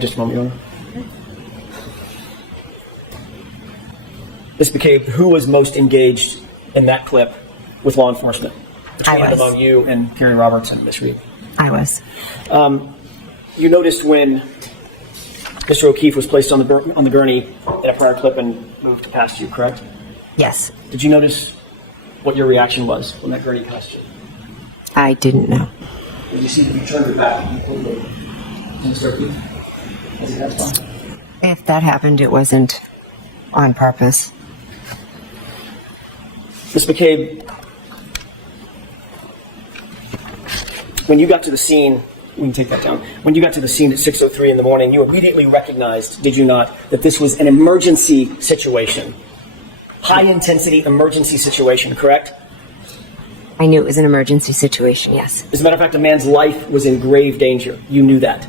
Just a moment, Your Honor. Ms. McCabe, who was most engaged in that clip with law enforcement? Between I was. among you and Gary Roberts and Ms. Reed. I was. You noticed when Mr. O'Keefe was placed on the gurney in a prior clip and moved past you, correct? Yes. Did you notice what your reaction was when that gurney passed you? I didn't know. Did you see that you turned your back and you pulled over to Mr. O'Keefe? As he passed by? If that happened, it wasn't on purpose. Ms. McCabe, when you got to the scene, we can take that down. When you got to the scene at 6:03 in the morning, you immediately recognized, did you not, that this was an emergency situation? High-intensity emergency situation, correct? I knew it was an emergency situation, yes. As a matter of fact, a man's life was in grave danger. You knew that.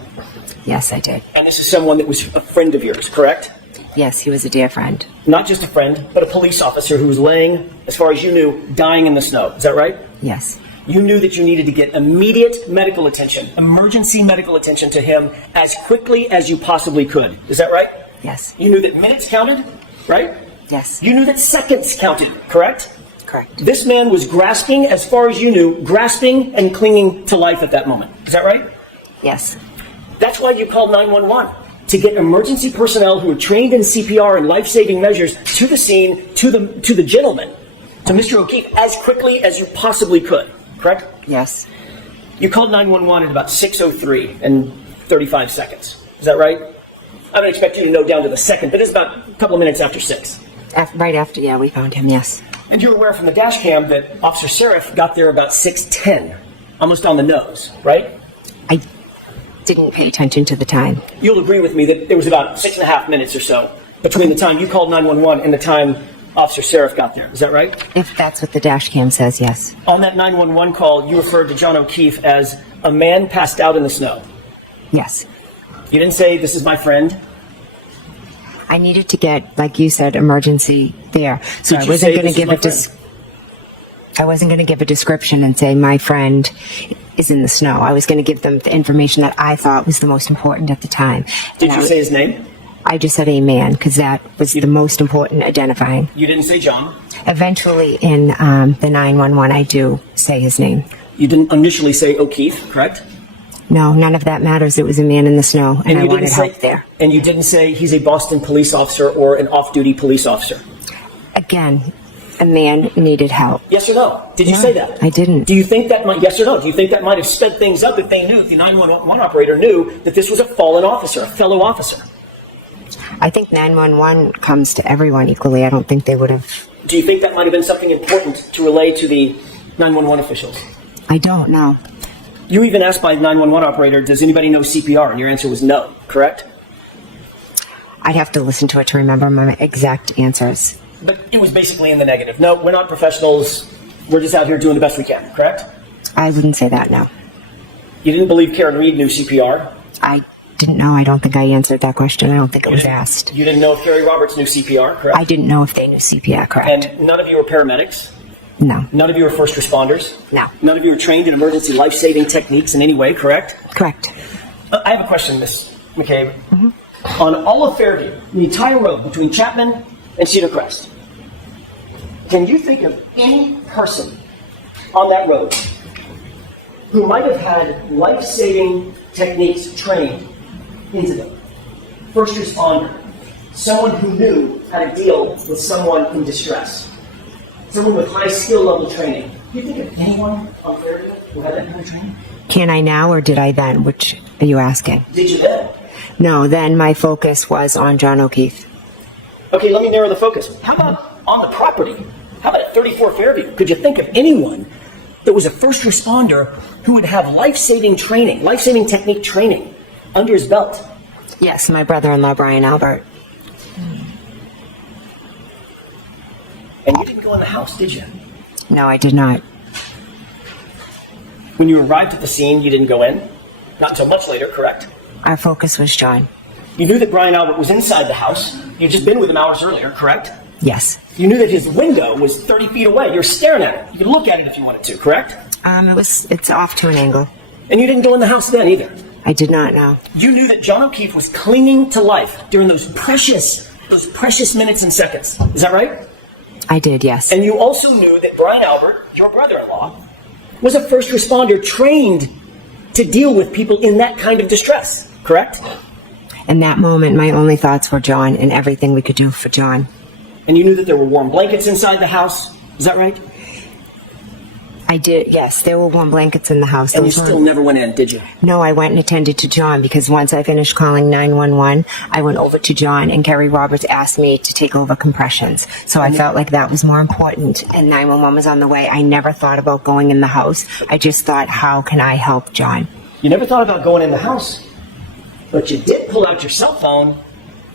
Yes, I did. And this is someone that was a friend of yours, correct? Yes, he was a dear friend. Not just a friend, but a police officer who was laying, as far as you knew, dying in the snow. Is that right? Yes. You knew that you needed to get immediate medical attention, emergency medical attention to him as quickly as you possibly could. Is that right? Yes. You knew that minutes counted, right? Yes. You knew that seconds counted, correct? Correct. This man was grasping, as far as you knew, grasping and clinging to life at that moment. Is that right? Yes. That's why you called 911, to get emergency personnel who are trained in CPR and life-saving measures to the scene, to the gentleman, to Mr. O'Keefe, as quickly as you possibly could, correct? Yes. You called 911 at about 6:03 and 35 seconds. Is that right? I don't expect you to know down to the second, but it's about a couple of minutes after 6. Right after, yeah, we found him, yes. And you're aware from the dash cam that Officer Seraph got there about 6:10, almost on the nose, right? I didn't pay attention to the time. You'll agree with me that there was about 6.5 minutes or so between the time you called 911 and the time Officer Seraph got there. Is that right? If that's what the dash cam says, yes. On that 911 call, you referred to John O'Keefe as a man passed out in the snow. Yes. You didn't say, "This is my friend." I needed to get, like you said, emergency there. So Did I you wasn't say, going "This to is give my a friend"? I wasn't going to give a description and say my friend is in the snow. I was going to give them the information that I thought was the most important at the time. Did And you say his name? I just said a man because that was the most important identifying. You didn't say John. Eventually in the 911, I do say his name. You didn't initially say O'Keefe, correct? No, none of that matters. It was a man in the snow, and I you wanted didn't say, help there. And you didn't say he's a Boston police officer or an off-duty police officer. Again, a man needed help. Yes or no? Did you say that? I didn't. Do you think that might, yes or no? Do you think that might have sped things up if they knew, if the 911 operator knew that this was a fallen officer, a fellow officer? I think 911 comes to everyone equally. I don't think they would have. Do you think that might have been something important to relay to the 911 officials? I don't know. You even asked by the 911 operator, does anybody know CPR? And your answer was no, correct? I'd have to listen to it to remember my exact answers. But it was basically in the negative. No, we're not professionals. We're just out here doing the best we can, correct? I wouldn't say that, no. You didn't believe Karen Reed knew CPR? I didn't know. I don't think I answered that question. I don't think it was asked. You didn't know if Carrie Roberts knew CPR, correct? I didn't know if they knew CPR, correct? And none of you were paramedics? No. None of you were first responders? No. None of you were trained in emergency life-saving techniques in any way, correct? Correct. I have a question, Miss McCabe. On all of Fairview, the entire road between Chapman and Cedar Crest, can you think of any person on that road who might have had life-saving techniques trained into them? First responder, someone who knew how to deal with someone in distress, someone with high skill level training. Do you think of anyone on Fairview who had that kind of training? Can I now or did I then? Which are you asking? Did you then? No, then my focus was on John O'Keefe. Okay, let me narrow the focus. How about on the property? How about at 34 Fairview? Could you think of anyone that was a first responder who would have life-saving training, life-saving technique training under his belt? Yes, my brother-in-law, Brian Albert. And you didn't go in the house, did you? No, I did not. When you arrived at the scene, you didn't go in? Not until much later, correct? Our focus was John. You knew that Brian Albert was inside the house. You'd just been with him hours earlier, correct? Yes. You knew that his window was 30 feet away. You're staring at it. You could look at it if you wanted to, correct? It's off to an angle. And you didn't go in the house then either. I did not know. You knew that John O'Keefe was clinging to life during those precious minutes and seconds. Is that right? I did, yes. And you also knew that Brian Albert, your brother-in-law, was a first responder trained to deal with people in that kind of distress, correct? In that moment, my only thoughts were John and everything we could do for John. And you knew that there were warm blankets inside the house. Is that right? I did, yes. There were warm blankets in the house. And you still never went in, did you? No, I went and attended to John because once I finished calling 911, I went over to John and Carrie Roberts asked me to take over compressions. So I felt like that was more important and 911 was on the way. I never thought about going in the house. I just thought, how can I help John? You never thought about going in the house, but you did pull out your cell phone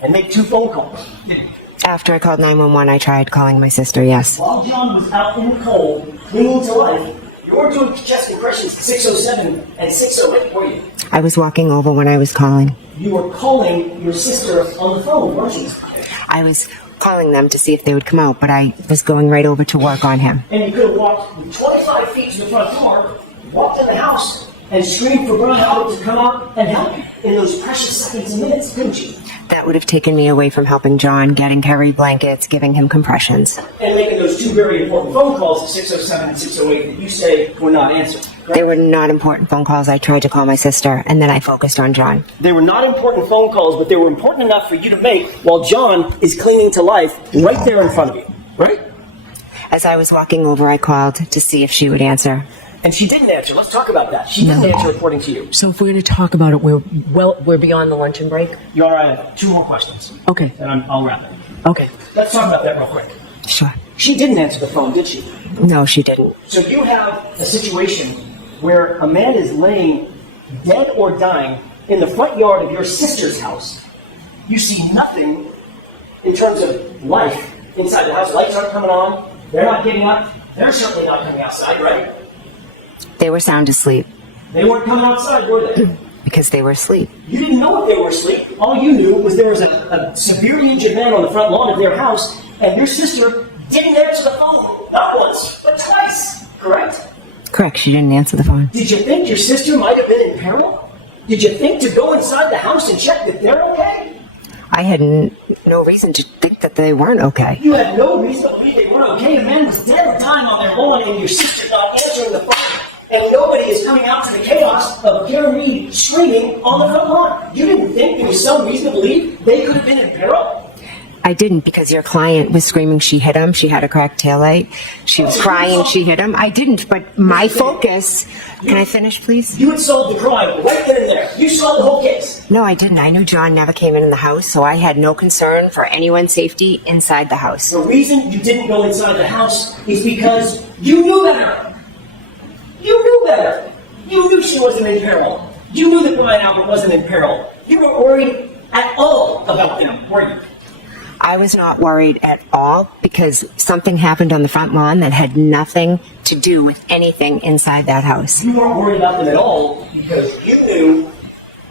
and make 2 phone calls, didn't you? After I called 911, I tried calling my sister, yes. While John was out in the cold, clinging to life, you were doing chest compressions 607 and 608, were you? I was walking over when I was calling. You were calling your sister on the phone, weren't you? I was calling them to see if they would come out, but I was going right over to work on him. And you could have walked 25 feet to the front door, walked in the house, and screamed for Brian Albert to come out and help you in those precious seconds and minutes, couldn't you? That would have taken me away from helping John, getting Carrie blankets, giving him compressions. And making those 2 very important phone calls at 607 and 608 that you say were not answered, correct? They were not important phone calls. I tried to call my sister, and then I focused on John. They were not important phone calls, but they were important enough for you to make while John is clinging to life right there in front of you, right? As I was walking over, I called to see if she would answer. And she didn't answer. Let's talk about that. She didn't answer according to you. So if we're to talk about it, we're beyond the luncheon break? Your Honor, I have 2 more questions. Okay. And I'll wrap it. Okay. Let's talk about that real quick. Sure. She didn't answer the phone, did she? No, she didn't. So you have a situation where a man is laying dead or dying in the front yard of your sister's house. You see nothing in terms of life inside the house. Lights aren't coming on. They're not getting up. They're certainly not coming outside, right? They were sound asleep They weren't coming outside, were they? because they were asleep. You didn't know if they were asleep. All you knew was there was a severely injured man on the front lawn of their house, and your sister didn't answer the phone, not once, but twice, correct? Correct, she didn't answer the phone. Did you think your sister might have been in peril? Did you think to go inside the house and check that they're okay? I had no reason to think that they weren't okay. You had no reason to believe they weren't okay. A man was dead or dying on their lawn, and your sister not answering the phone, and nobody is coming out to the chaos of Gary Reed screaming on the front lawn. You didn't think there was some reason to believe they could have been in peril? I didn't, because your client was screaming she hit him. She had a cracked taillight. She was crying she hit him. I didn't, but my focus... Can I finish, please? You had solved the crime right then and there. You solved the whole case. No, I didn't. I knew John never came in the house, so I had no concern for anyone's safety inside the house. The reason you didn't go inside the house is because you knew better. You knew better. You knew she wasn't in peril. You knew that Brian Albert wasn't in peril. You weren't worried at all about them, were you? I was not worried at all because something happened on the front lawn that had nothing to do with anything inside that house. You weren't worried about them at all because you knew